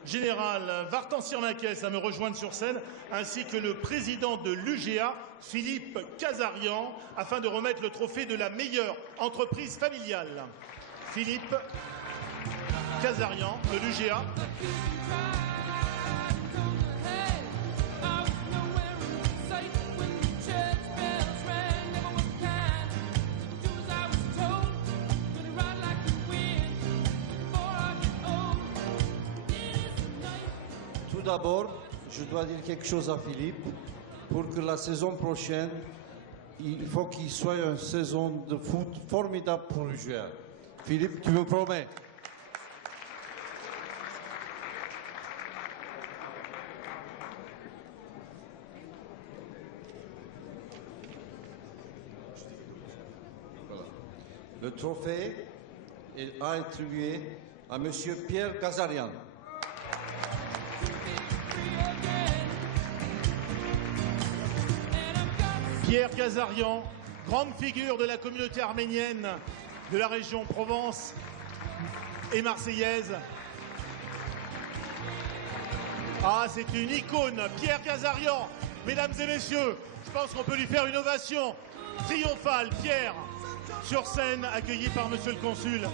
général Vartan Sirmakès à me rejoindre sur scène, ainsi que le président de l'UGA, Philippe Kazarian, afin de remettre le trophée de la meilleure entreprise familiale. Philippe Kazarian de l'UGA. Tout d'abord, je dois dire quelque chose à Philippe. Pour que la saison prochaine, il faut qu'il soit une saison de foot formidable pour l'UGA. Philippe, tu me promets? Le trophée a attribué à monsieur Pierre Kazarian. Pierre Kazarian, grande figure de la communauté arménienne de la région Provence et marseillaise. Ah, c'est une icône, Pierre Kazarian. Mesdames et messieurs, je pense qu'on peut lui faire une ovation triomphale. Pierre, sur scène, accueilli par monsieur le consul.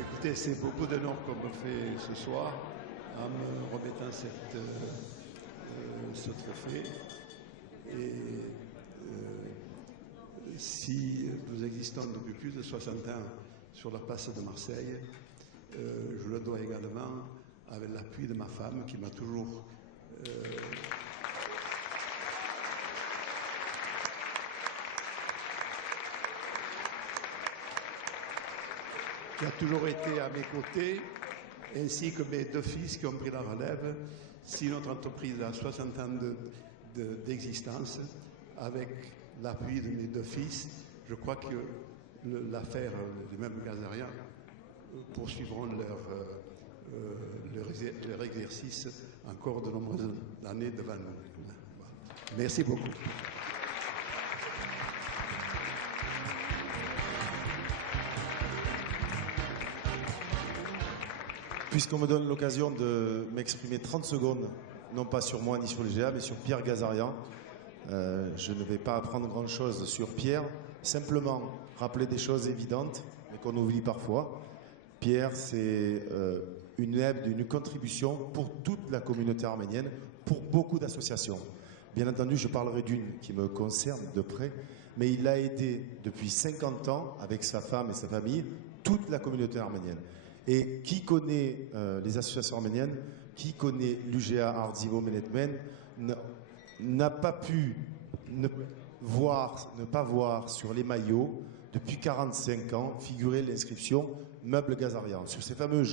Écoutez, c'est beaucoup d'honneur qu'on me fait ce soir en me remettant ce trophée. Et si nous existons depuis plus de 60 ans sur la place de Marseille, je le dois également avec l'appui de ma femme qui m'a toujours qui a toujours été à mes côtés, ainsi que mes 2 fils qui ont pris la relève. Si notre entreprise a 60 ans d'existence, avec l'appui de mes 2 fils, je crois que l'affaire des mêmes Kazarian poursuivront leur exercice encore de nombreuses années devant nous. Merci beaucoup. Puisqu'on me donne l'occasion de m'exprimer 30 secondes non pas sur moi ni sur le GA, mais sur Pierre Gazarian. Je ne vais pas apprendre grand-chose sur Pierre, simplement rappeler des choses évidentes, mais qu'on oublie parfois. Pierre, c'est une aide, une contribution pour toute la communauté arménienne, pour beaucoup d'associations. Bien entendu, je parlerai d'une qui me concerne de près, mais il a aidé depuis 50 ans, avec sa femme et sa famille, toute la communauté arménienne. Et qui connaît les associations arméniennes, qui connaît l'UGA Ardzivo Menetmen, n'a pas pu ne pas voir sur les maillots, depuis 45 ans, figurer l'inscription Meuble Gazarian. Sur ces fameux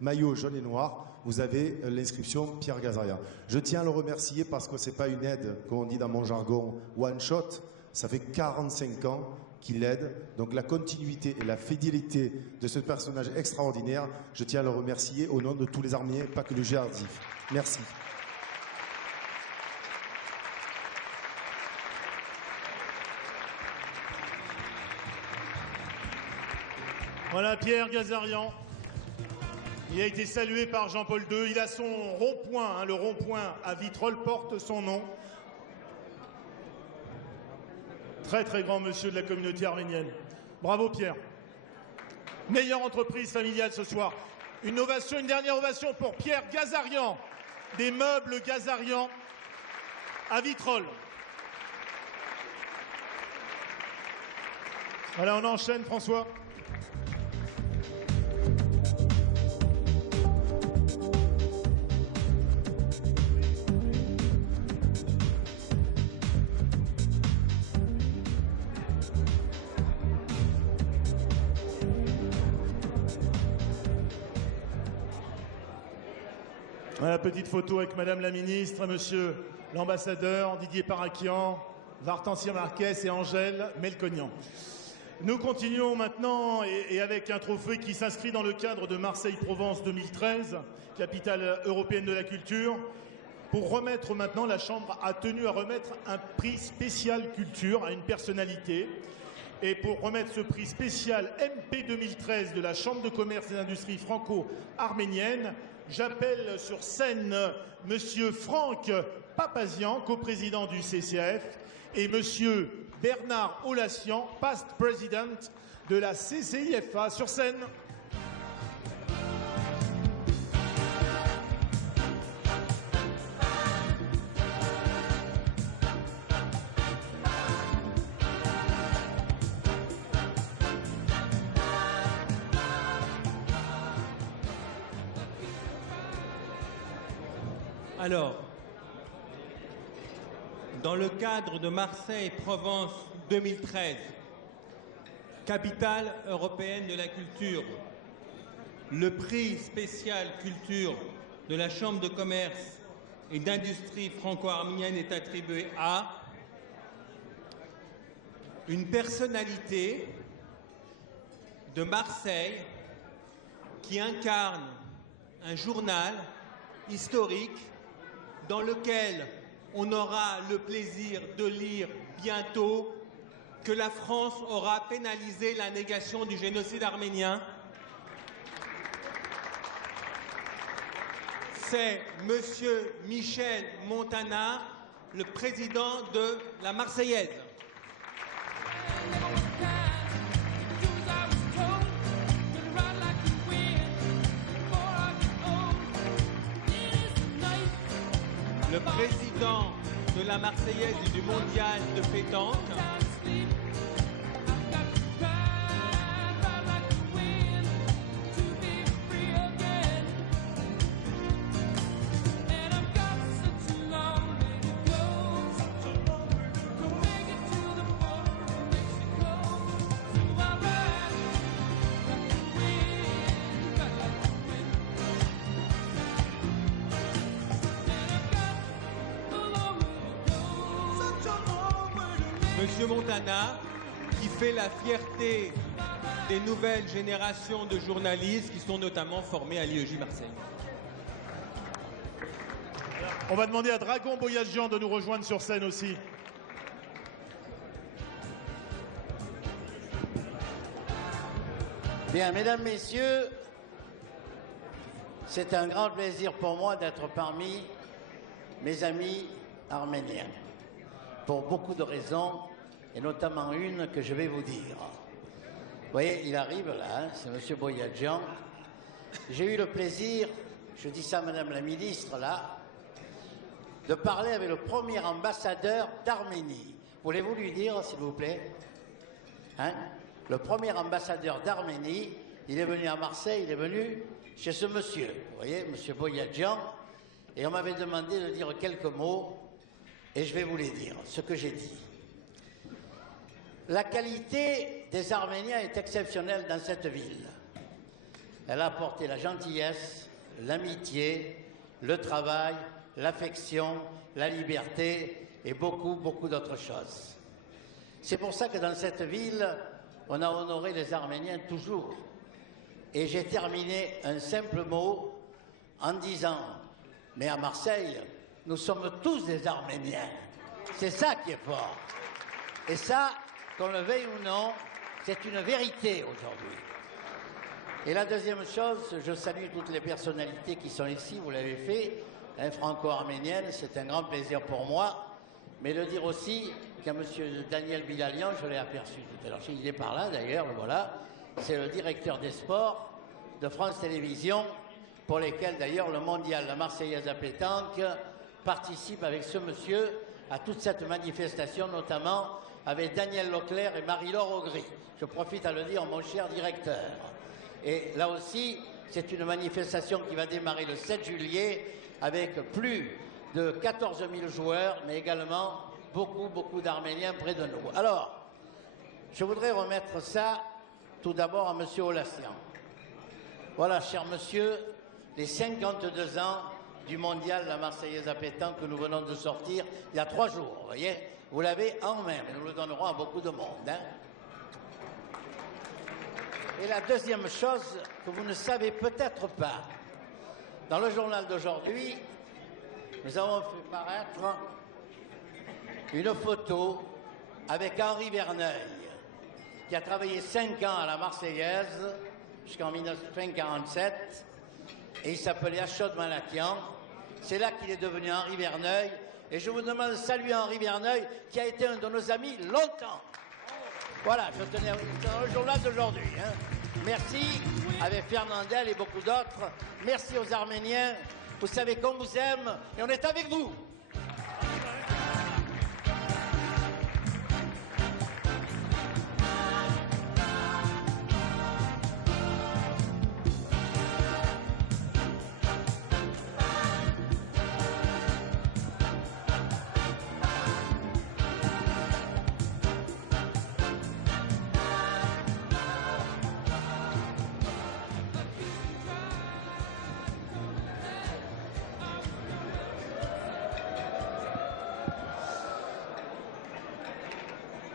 maillots jaunes et noirs, vous avez l'inscription Pierre Gazarian. Je tiens à le remercier parce que ce n'est pas une aide, comme on dit dans mon jargon, one shot. Ça fait 45 ans qu'il aide. Donc la continuité et la fidélité de ce personnage extraordinaire, je tiens à le remercier au nom de tous les Arméniens, pas que le GARDIF. Merci. Voilà Pierre Gazarian. Il a été salué par Jean-Paul II. Il a son rond-point, hein, le rond-point à Vitrolles porte son nom. Très très grand monsieur de la communauté arménienne. Bravo Pierre. Meilleure entreprise familiale ce soir. Une ovation, une dernière ovation pour Pierre Gazarian, des meubles Gazarian à Vitrolles. Voilà, on enchaîne François. Voilà, petite photo avec Madame la Ministre, Monsieur l'Ambassadeur, Didier Parakian, Vartansia Marquez et Angèle Melconian. Nous continuons maintenant et avec un trophée qui s'inscrit dans le cadre de Marseille-Provence 2013, capitale européenne de la culture. Pour remettre maintenant, la Chambre a tenu à remettre un prix spécial culture à une personnalité. Et pour remettre ce prix spécial MP 2013 de la Chambre de commerce et d'industrie franco-arménienne, j'appelle sur scène Monsieur Franck Papazian, coprésident du CCAF, et Monsieur Bernard Olassian, past president de la CCIFA. Sur scène. Alors, dans le cadre de Marseille-Provence 2013, capitale européenne de la culture, le prix spécial culture de la Chambre de commerce et d'industrie franco-arménienne est attribué à une personnalité de Marseille qui incarne un journal historique dans lequel on aura le plaisir de lire bientôt que la France aura pénalisé la négation du génocide arménien. C'est Monsieur Michel Montana, le président de la Marseillaise. Le président de la Marseillaise et du mondial de pétanque. Monsieur Montana, qui fait la fierté des nouvelles générations de journalistes qui sont notamment formés à l'IEJ Marseille. On va demander à Dragon Boyajian de nous rejoindre sur scène aussi. Bien, mesdames, messieurs, c'est un grand plaisir pour moi d'être parmi mes amis arméniens, pour beaucoup de raisons, et notamment une que je vais vous dire. Vous voyez, il arrive là, hein, c'est M. Boyadjian. J'ai eu le plaisir, je dis ça à Madame la Ministre, là, de parler avec le premier ambassadeur d'Arménie. Voulez-vous lui dire, s'il vous plaît, hein? Le premier ambassadeur d'Arménie, il est venu à Marseille, il est venu chez ce monsieur, vous voyez, M. Boyadjian, et on m'avait demandé de dire quelques mots, et je vais vous les dire, ce que j'ai dit. La qualité des Arméniens est exceptionnelle dans cette ville. Elle a apporté la gentillesse, l'amitié, le travail, l'affection, la liberté et beaucoup, beaucoup d'autres choses. C'est pour ça que dans cette ville, on a honoré les Arméniens toujours. Et j'ai terminé un simple mot en disant, mais à Marseille, nous sommes tous des Arméniens. C'est ça qui est fort. Et ça, qu'on le veuille ou non, c'est une vérité aujourd'hui. Et la deuxième chose, je salue toutes les personnalités qui sont ici, vous l'avez fait, hein, franco-arménienne, c'est un grand plaisir pour moi, mais de dire aussi qu'à M. Daniel Bilalian, je l'ai aperçu tout à l'heure, il est par là d'ailleurs, voilà, c'est le directeur des sports de France Télévisions, pour lesquels d'ailleurs le mondial, la Marseillaise à pétanque, participe avec ce monsieur à toute cette manifestation, notamment avec Daniel Leclerc et Marie-Laure Augry. Je profite à le dire, mon cher directeur. Et là aussi, c'est une manifestation qui va démarrer le 7 juillet avec plus de 14 000 joueurs, mais également beaucoup, beaucoup d'Arméniens près de nous. Alors, je voudrais remettre ça tout d'abord à M. Olassian. Voilà, cher monsieur, les 52 ans du mondial La Marseillaise à pétanque que nous venons de sortir il y a 3 jours, vous voyez, vous l'avez en main, mais nous le donnerons à beaucoup de monde. Hein. Et la deuxième chose que vous ne savez peut-être pas, dans le journal d'aujourd'hui, nous avons fait paraître une photo avec Henri Verneuil, qui a travaillé 5 ans à la Marseillaise jusqu'en 1947, et il s'appelait Achod Malakian. C'est là qu'il est devenu Henri Verneuil, et je vous demande de saluer Henri Verneuil, qui a été un de nos amis longtemps. Voilà, je tenais à vous dire dans le journal d'aujourd'hui. Hein. Merci, avec Fernandel et beaucoup d'autres. Merci aux Arméniens. Vous savez qu'on vous aime, et on est avec vous.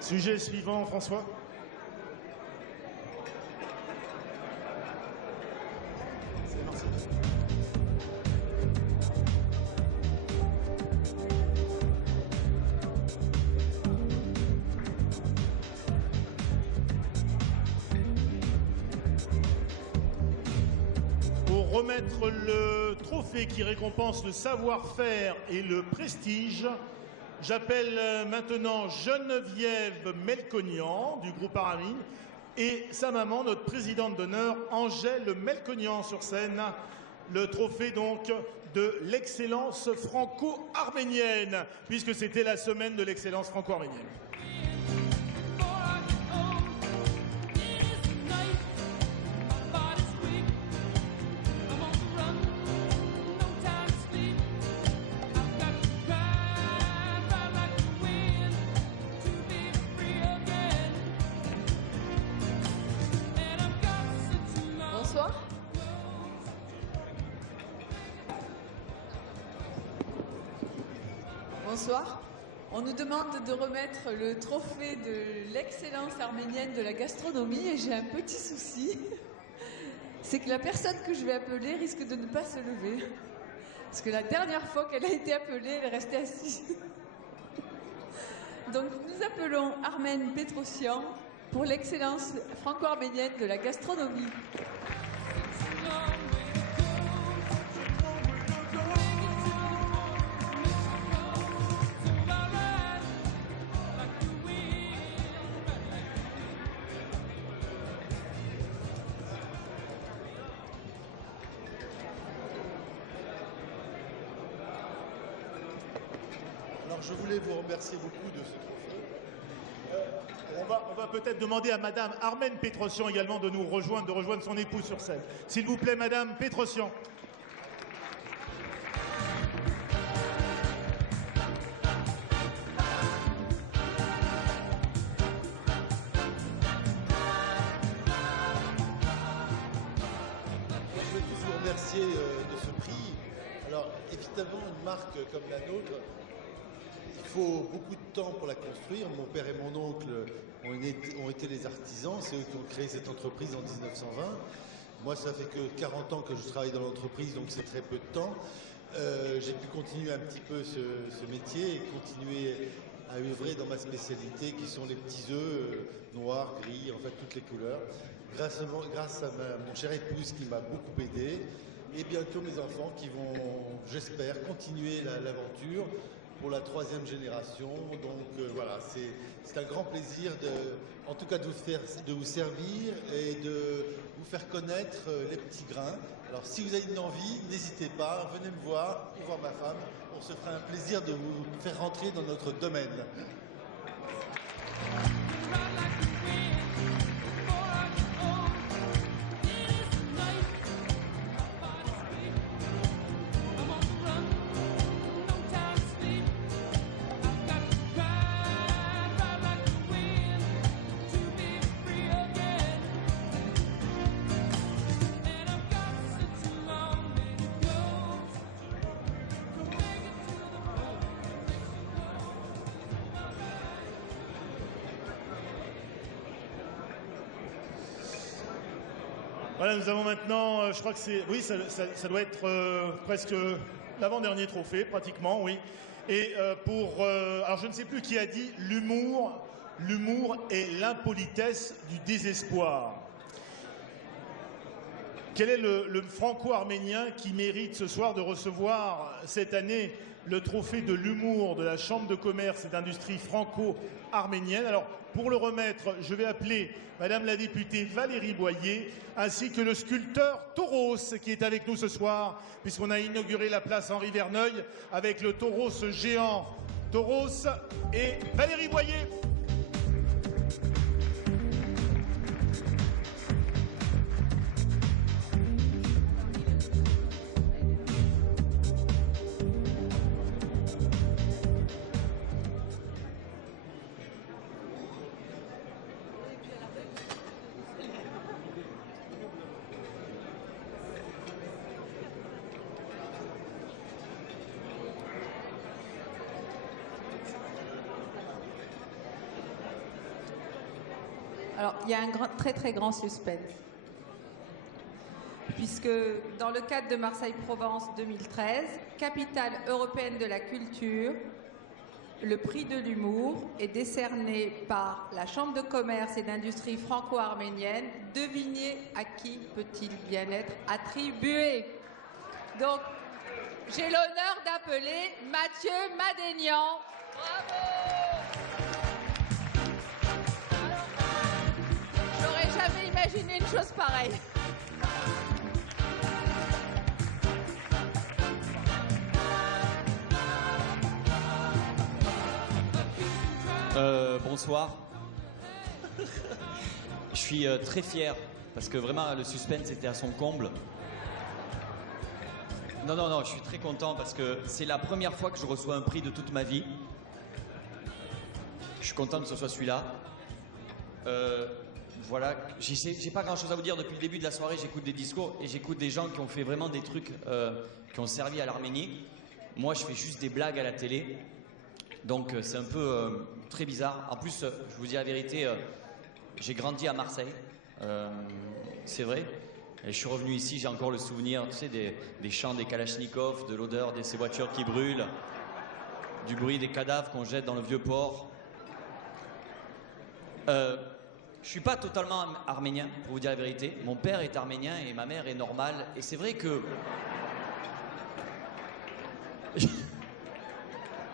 Sujet suivant, François. Pour remettre le trophée qui récompense le savoir-faire et le prestige, j'appelle maintenant Geneviève Melconian du groupe Aramine et sa maman, notre présidente d'honneur, Angèle Melconian sur scène. Le trophée donc de l'excellence franco-arménienne, puisque c'était la semaine de l'excellence franco-arménienne. Bonsoir. On nous demande de remettre le trophée de l'excellence arménienne de la gastronomie et j'ai un petit souci. C'est que la personne que je vais appeler risque de ne pas se lever. Parce que la dernière fois qu'elle a été appelée, elle est restée assise. Donc nous appelons Armen Petrosian pour l'excellence franco-arménienne de la gastronomie. Alors je voulais vous remercier beaucoup de ce trophée. On va peut-être demander à Madame Armène Pétrosian également de nous rejoindre, de rejoindre son épouse sur scène. S'il vous plaît, Madame Pétrosian. Je veux tous vous remercier de ce prix. Alors évidemment, une marque comme la nôtre, il faut beaucoup de temps pour la construire. Mon père et mon oncle ont été les artisans, c'est eux qui ont créé cette entreprise en 1920. Moi, ça fait que 40 ans que je travaille dans l'entreprise, donc c'est très peu de temps. J'ai pu continuer un petit peu ce métier et continuer à œuvrer dans ma spécialité qui sont les petits œufs noirs, gris, en fait toutes les couleurs. Grâce à mon cher épouse qui m'a beaucoup aidé et bientôt mes enfants qui vont, j'espère, continuer l'aventure pour la 3e génération. Donc voilà, c'est un grand plaisir en tout cas de vous servir et de vous faire connaître les petits grains. Alors si vous avez une envie, n'hésitez pas, venez me voir ou voir ma femme. On se fera un plaisir de vous faire rentrer dans notre domaine. Voilà, nous avons maintenant, je crois que c'est, oui, ça doit être presque l'avant-dernier trophée, pratiquement, oui. Et alors je ne sais plus qui a dit l'humour est l'impolitesse du désespoir. Quel est le franco-arménien qui mérite ce soir de recevoir cette année le trophée de l'humour de la Chambre de commerce et d'industrie franco-arménienne? Alors, pour le remettre, je vais appeler Madame la députée Valérie Boyer, ainsi que le sculpteur Tauros, qui est avec nous ce soir, puisqu'on a inauguré la place Henri Verneuil avec le tauros géant. Tauros et Valérie Boyer. Alors, il y a un très grand suspense. Puisque dans le cadre de Marseille-Provence 2013, capitale européenne de la culture, le prix de l'humour est décerné par la Chambre de commerce et d'industrie franco-arménienne. Devinez à qui peut-il bien être attribué? Donc, j'ai l'honneur d'appeler Mathieu Madénian. Bravo! J'aurais jamais imaginé une chose pareille. Bonsoir. Je suis très fier parce que vraiment le suspense était à son comble. Non, je suis très content parce que c'est la première fois que je reçois un prix de toute ma vie. Je suis content que ce soit celui-là. Voilà, j'ai pas grand-chose à vous dire depuis le début de la soirée. J'écoute des discours et j'écoute des gens qui ont fait vraiment des trucs qui ont servi à l'Arménie. Moi, je fais juste des blagues à la télé. Donc c'est un peu très bizarre. En plus, je vous dis la vérité, j'ai grandi à Marseille, c'est vrai. Et je suis revenu ici, j'ai encore le souvenir, tu sais, des chants des Kalachnikovs, de l'odeur de ces voitures qui brûlent, du bruit des cadavres qu'on jette dans le vieux port. Je suis pas totalement arménien, pour vous dire la vérité. Mon père est arménien et ma mère est normale. Et c'est vrai que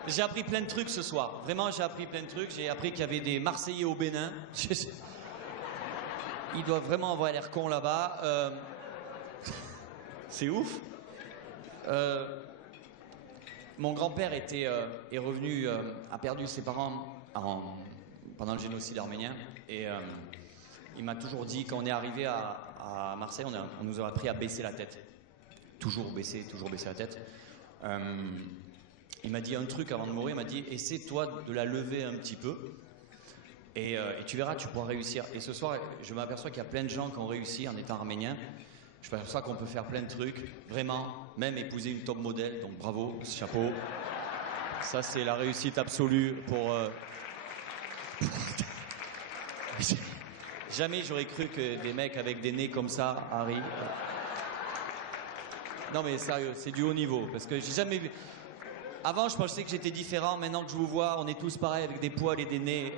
j'ai appris plein de trucs ce soir. Vraiment, j'ai appris plein de trucs. J'ai appris qu'il y avait des Marseillais au Bénin. Ils doivent vraiment avoir l'air cons là-bas. C'est ouf. Mon grand-père est revenu, a perdu ses parents pendant le génocide arménien. Et il m'a toujours dit, quand on est arrivé à Marseille, on nous a appris à baisser la tête. Toujours baisser la tête. Il m'a dit un truc avant de mourir, il m'a dit, essaie toi de la lever un petit peu. Et tu verras, tu pourras réussir. Et ce soir, je m'aperçois qu'il y a plein de gens qui ont réussi en étant arméniens. Je m'aperçois qu'on peut faire plein de trucs, vraiment, même épouser une top modèle, donc bravo, chapeau. Ça, c'est la réussite absolue pour... Jamais j'aurais cru que des mecs avec des nez comme ça arrivent. Non mais sérieux, c'est du haut niveau, parce que j'ai jamais vu... Avant, je pensais que j'étais différent, maintenant que je vous vois, on est tous pareils avec des poils et des nez.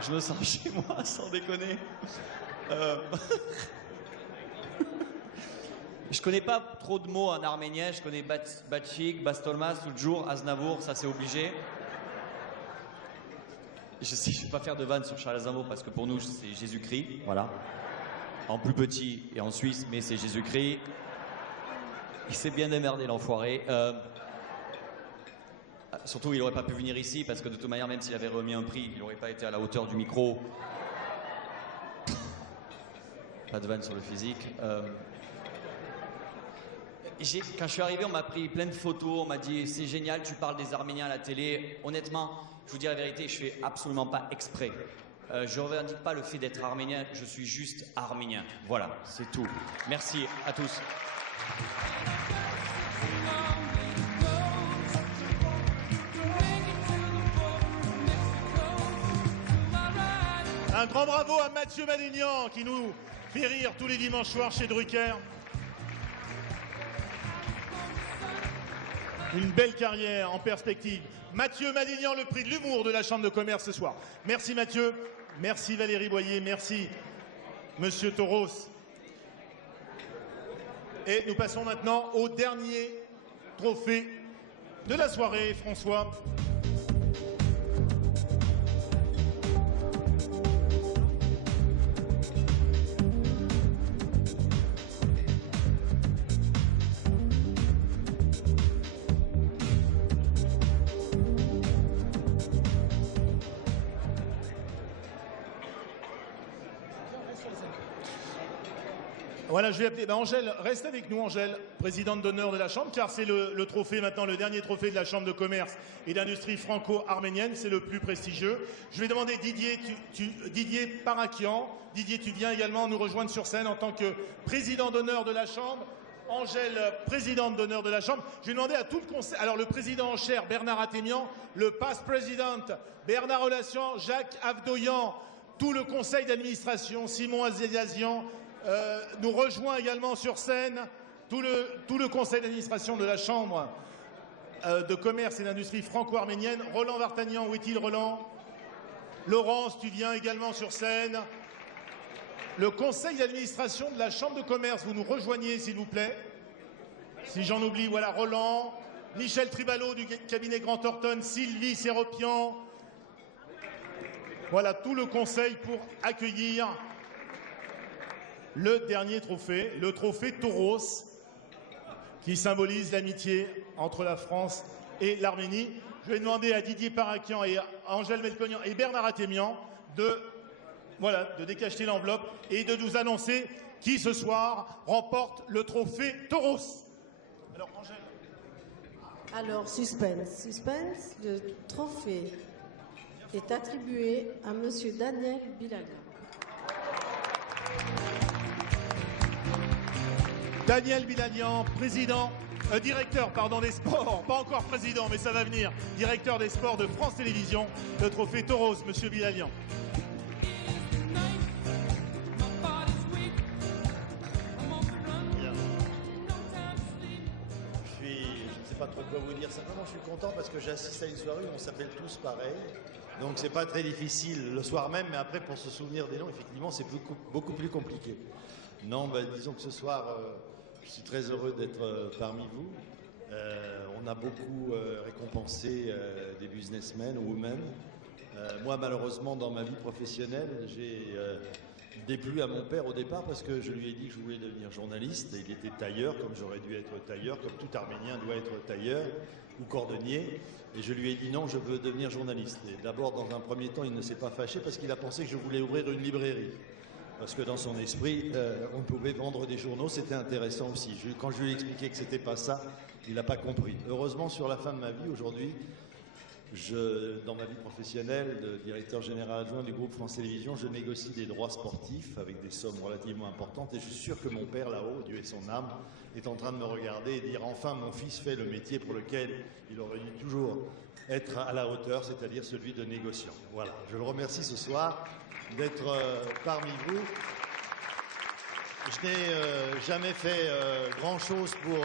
Je me sens chez moi, sans déconner. Je connais pas trop de mots en arménien, je connais Batchik, Bastorma, Soudjour, Aznavour, ça c'est obligé. Je sais, je vais pas faire de vanne sur Charles Aznavour parce que pour nous c'est Jésus-Christ, voilà. En plus petit et en Suisse, mais c'est Jésus-Christ. Il s'est bien démerdé l'enfoiré. Surtout il aurait pas pu venir ici parce que de toute manière même s'il avait remis un prix, il aurait pas été à la hauteur du micro. Pas de vanne sur le physique. Quand je suis arrivé, on m'a pris plein de photos, on m'a dit c'est génial, tu parles des Arméniens à la télé. Honnêtement, je vous dis la vérité, je fais absolument pas exprès. Je ne revendique pas le fait d'être arménien, je suis juste arménien. Voilà, c'est tout. Merci à tous. Un grand bravo à Mathieu Madignan qui nous fait rire tous les dimanches soirs chez Drucker. Une belle carrière en perspective. Mathieu Madignan, le prix de l'humour de la Chambre de commerce ce soir. Merci Mathieu, merci Valérie Boyer, merci Monsieur Tauros. Et nous passons maintenant au dernier trophée de la soirée, François. Voilà, je vais appeler. Angèle, reste avec nous, Angèle, présidente d'honneur de la Chambre, car c'est le trophée maintenant, le dernier trophée de la Chambre de commerce et d'industrie franco-arménienne, c'est le plus prestigieux. Je vais demander Didier Parakian. Didier, tu viens également nous rejoindre sur scène en tant que président d'honneur de la Chambre. Angèle, présidente d'honneur de la Chambre. Je vais demander à tout le conseil, alors le président en chair, Bernard Athémian, le past president, Bernard Relations, Jacques Avdoyan, tout le conseil d'administration, Simon Azézian, nous rejoint également sur scène tout le conseil d'administration de la Chambre de commerce et d'industrie franco-arménienne. Roland Vartagnan, où est-il Roland? Laurence, tu viens également sur scène. Le conseil d'administration de la Chambre de commerce, vous nous rejoignez s'il vous plaît. Si j'en oublie, voilà Roland, Michel Tribalo du cabinet Grand Thornton, Sylvie Séropian. Voilà tout le conseil pour accueillir le dernier trophée, le trophée Tauros, qui symbolise l'amitié entre la France et l'Arménie. Je vais demander à Didier Parakian et à Angèle Melkonian et Bernard Athémian de décacheter l'enveloppe et de nous annoncer qui ce soir remporte le trophée Tauros. Alors Angèle. Alors suspense, le trophée est attribué à Monsieur Daniel Bilalian. Daniel Bilalian, directeur des sports, pas encore président, mais ça va venir, directeur des sports de France Télévisions, le trophée Tauros, Monsieur Bilalian. Je ne sais pas trop quoi vous dire, simplement je suis content parce que j'assiste à une soirée où on s'appelle tous pareil. Donc c'est pas très difficile le soir même, mais après pour se souvenir des noms, effectivement, c'est beaucoup plus compliqué. Non, disons que ce soir, je suis très heureux d'être parmi vous. On a beaucoup récompensé des businessmen ou women. Moi, malheureusement, dans ma vie professionnelle, j'ai déplu à mon père au départ parce que je lui ai dit que je voulais devenir journaliste et il était tailleur, comme j'aurais dû être tailleur, comme tout Arménien doit être tailleur ou cordonnier. Et je lui ai dit non, je veux devenir journaliste. Et d'abord, dans un premier temps, il ne s'est pas fâché parce qu'il a pensé que je voulais ouvrir une librairie. Parce que dans son esprit, on pouvait vendre des journaux, c'était intéressant aussi. Quand je lui ai expliqué que c'était pas ça, il n'a pas compris. Heureusement, sur la fin de ma vie, aujourd'hui, dans ma vie professionnelle de directeur général adjoint du groupe France Télévisions, je négocie des droits sportifs avec des sommes relativement importantes et je suis sûr que mon père là-haut, Dieu et son âme, est en train de me regarder et dire enfin mon fils fait le métier pour lequel il aurait dû toujours être à la hauteur, c'est-à-dire celui de négociant. Voilà, je le remercie ce soir d'être parmi vous. Je n'ai jamais fait grand-chose pour,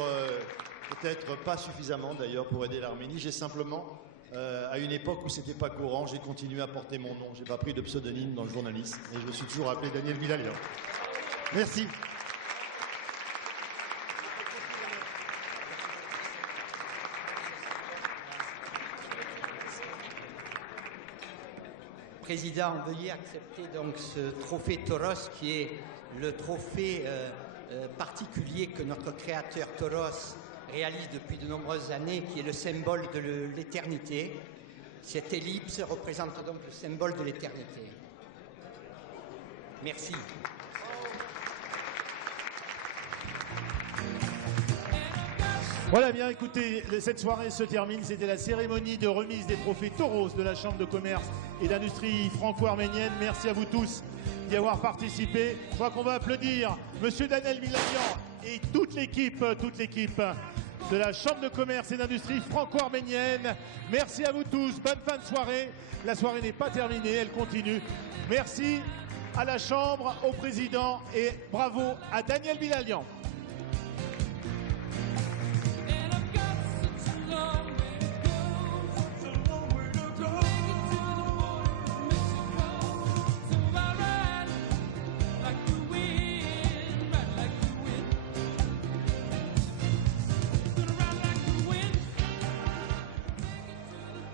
peut-être pas suffisamment d'ailleurs, pour aider l'Arménie. J'ai simplement à une époque où c'était pas courant, j'ai continué à porter mon nom. J'ai pas pris de pseudonyme dans le journalisme et je me suis toujours appelé Daniel Bilalian. Merci. Président, veuillez accepter donc ce trophée Toros qui est le trophée particulier que notre créateur Toros réalise depuis de nombreuses années, qui est le symbole de l'éternité. Cette ellipse représente donc le symbole de l'éternité. Merci. Voilà, bien écoutez, cette soirée se termine. C'était la cérémonie de remise des trophées Toros de la Chambre de commerce et d'industrie franco-arménienne. Merci à vous tous d'y avoir participé. Je crois qu'on va applaudir Monsieur Daniel Bilalian et toute l'équipe de la Chambre de commerce et d'industrie franco-arménienne. Merci à vous tous. Bonne fin de soirée. La soirée n'est pas terminée, elle continue. Merci à la Chambre, au président et bravo à Daniel Bilalian.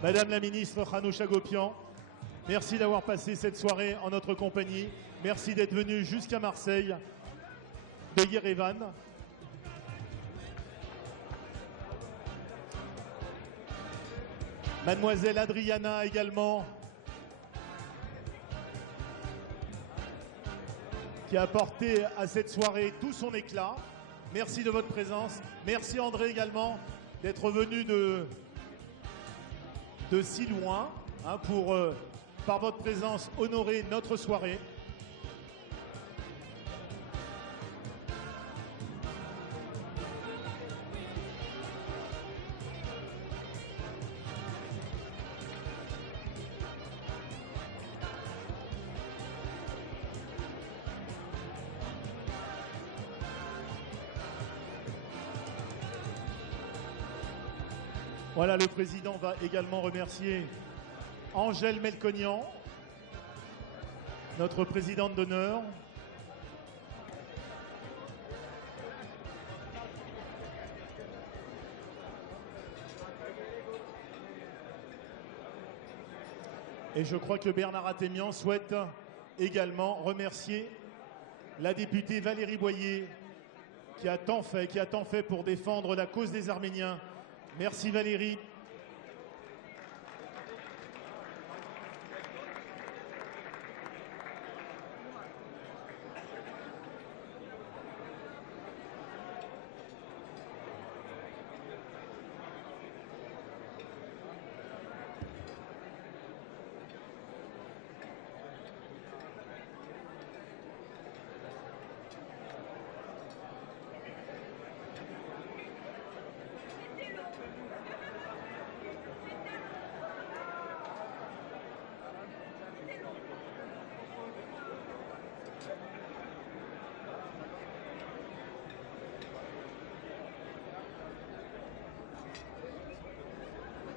Madame la ministre Khanoucha Gopian, merci d'avoir passé cette soirée en notre compagnie. Merci d'être venue jusqu'à Marseille, de Yerevan. Mademoiselle Adriana également, qui a apporté à cette soirée tout son éclat. Merci de votre présence. Merci André également d'être venu de si loin pour, par votre présence, honorer notre soirée. Voilà, le président va également remercier Angèle Melconian, notre présidente d'honneur. Et je crois que Bernard Athémian souhaite également remercier la députée Valérie Boyer, qui a tant fait pour défendre la cause des Arméniens. Merci Valérie.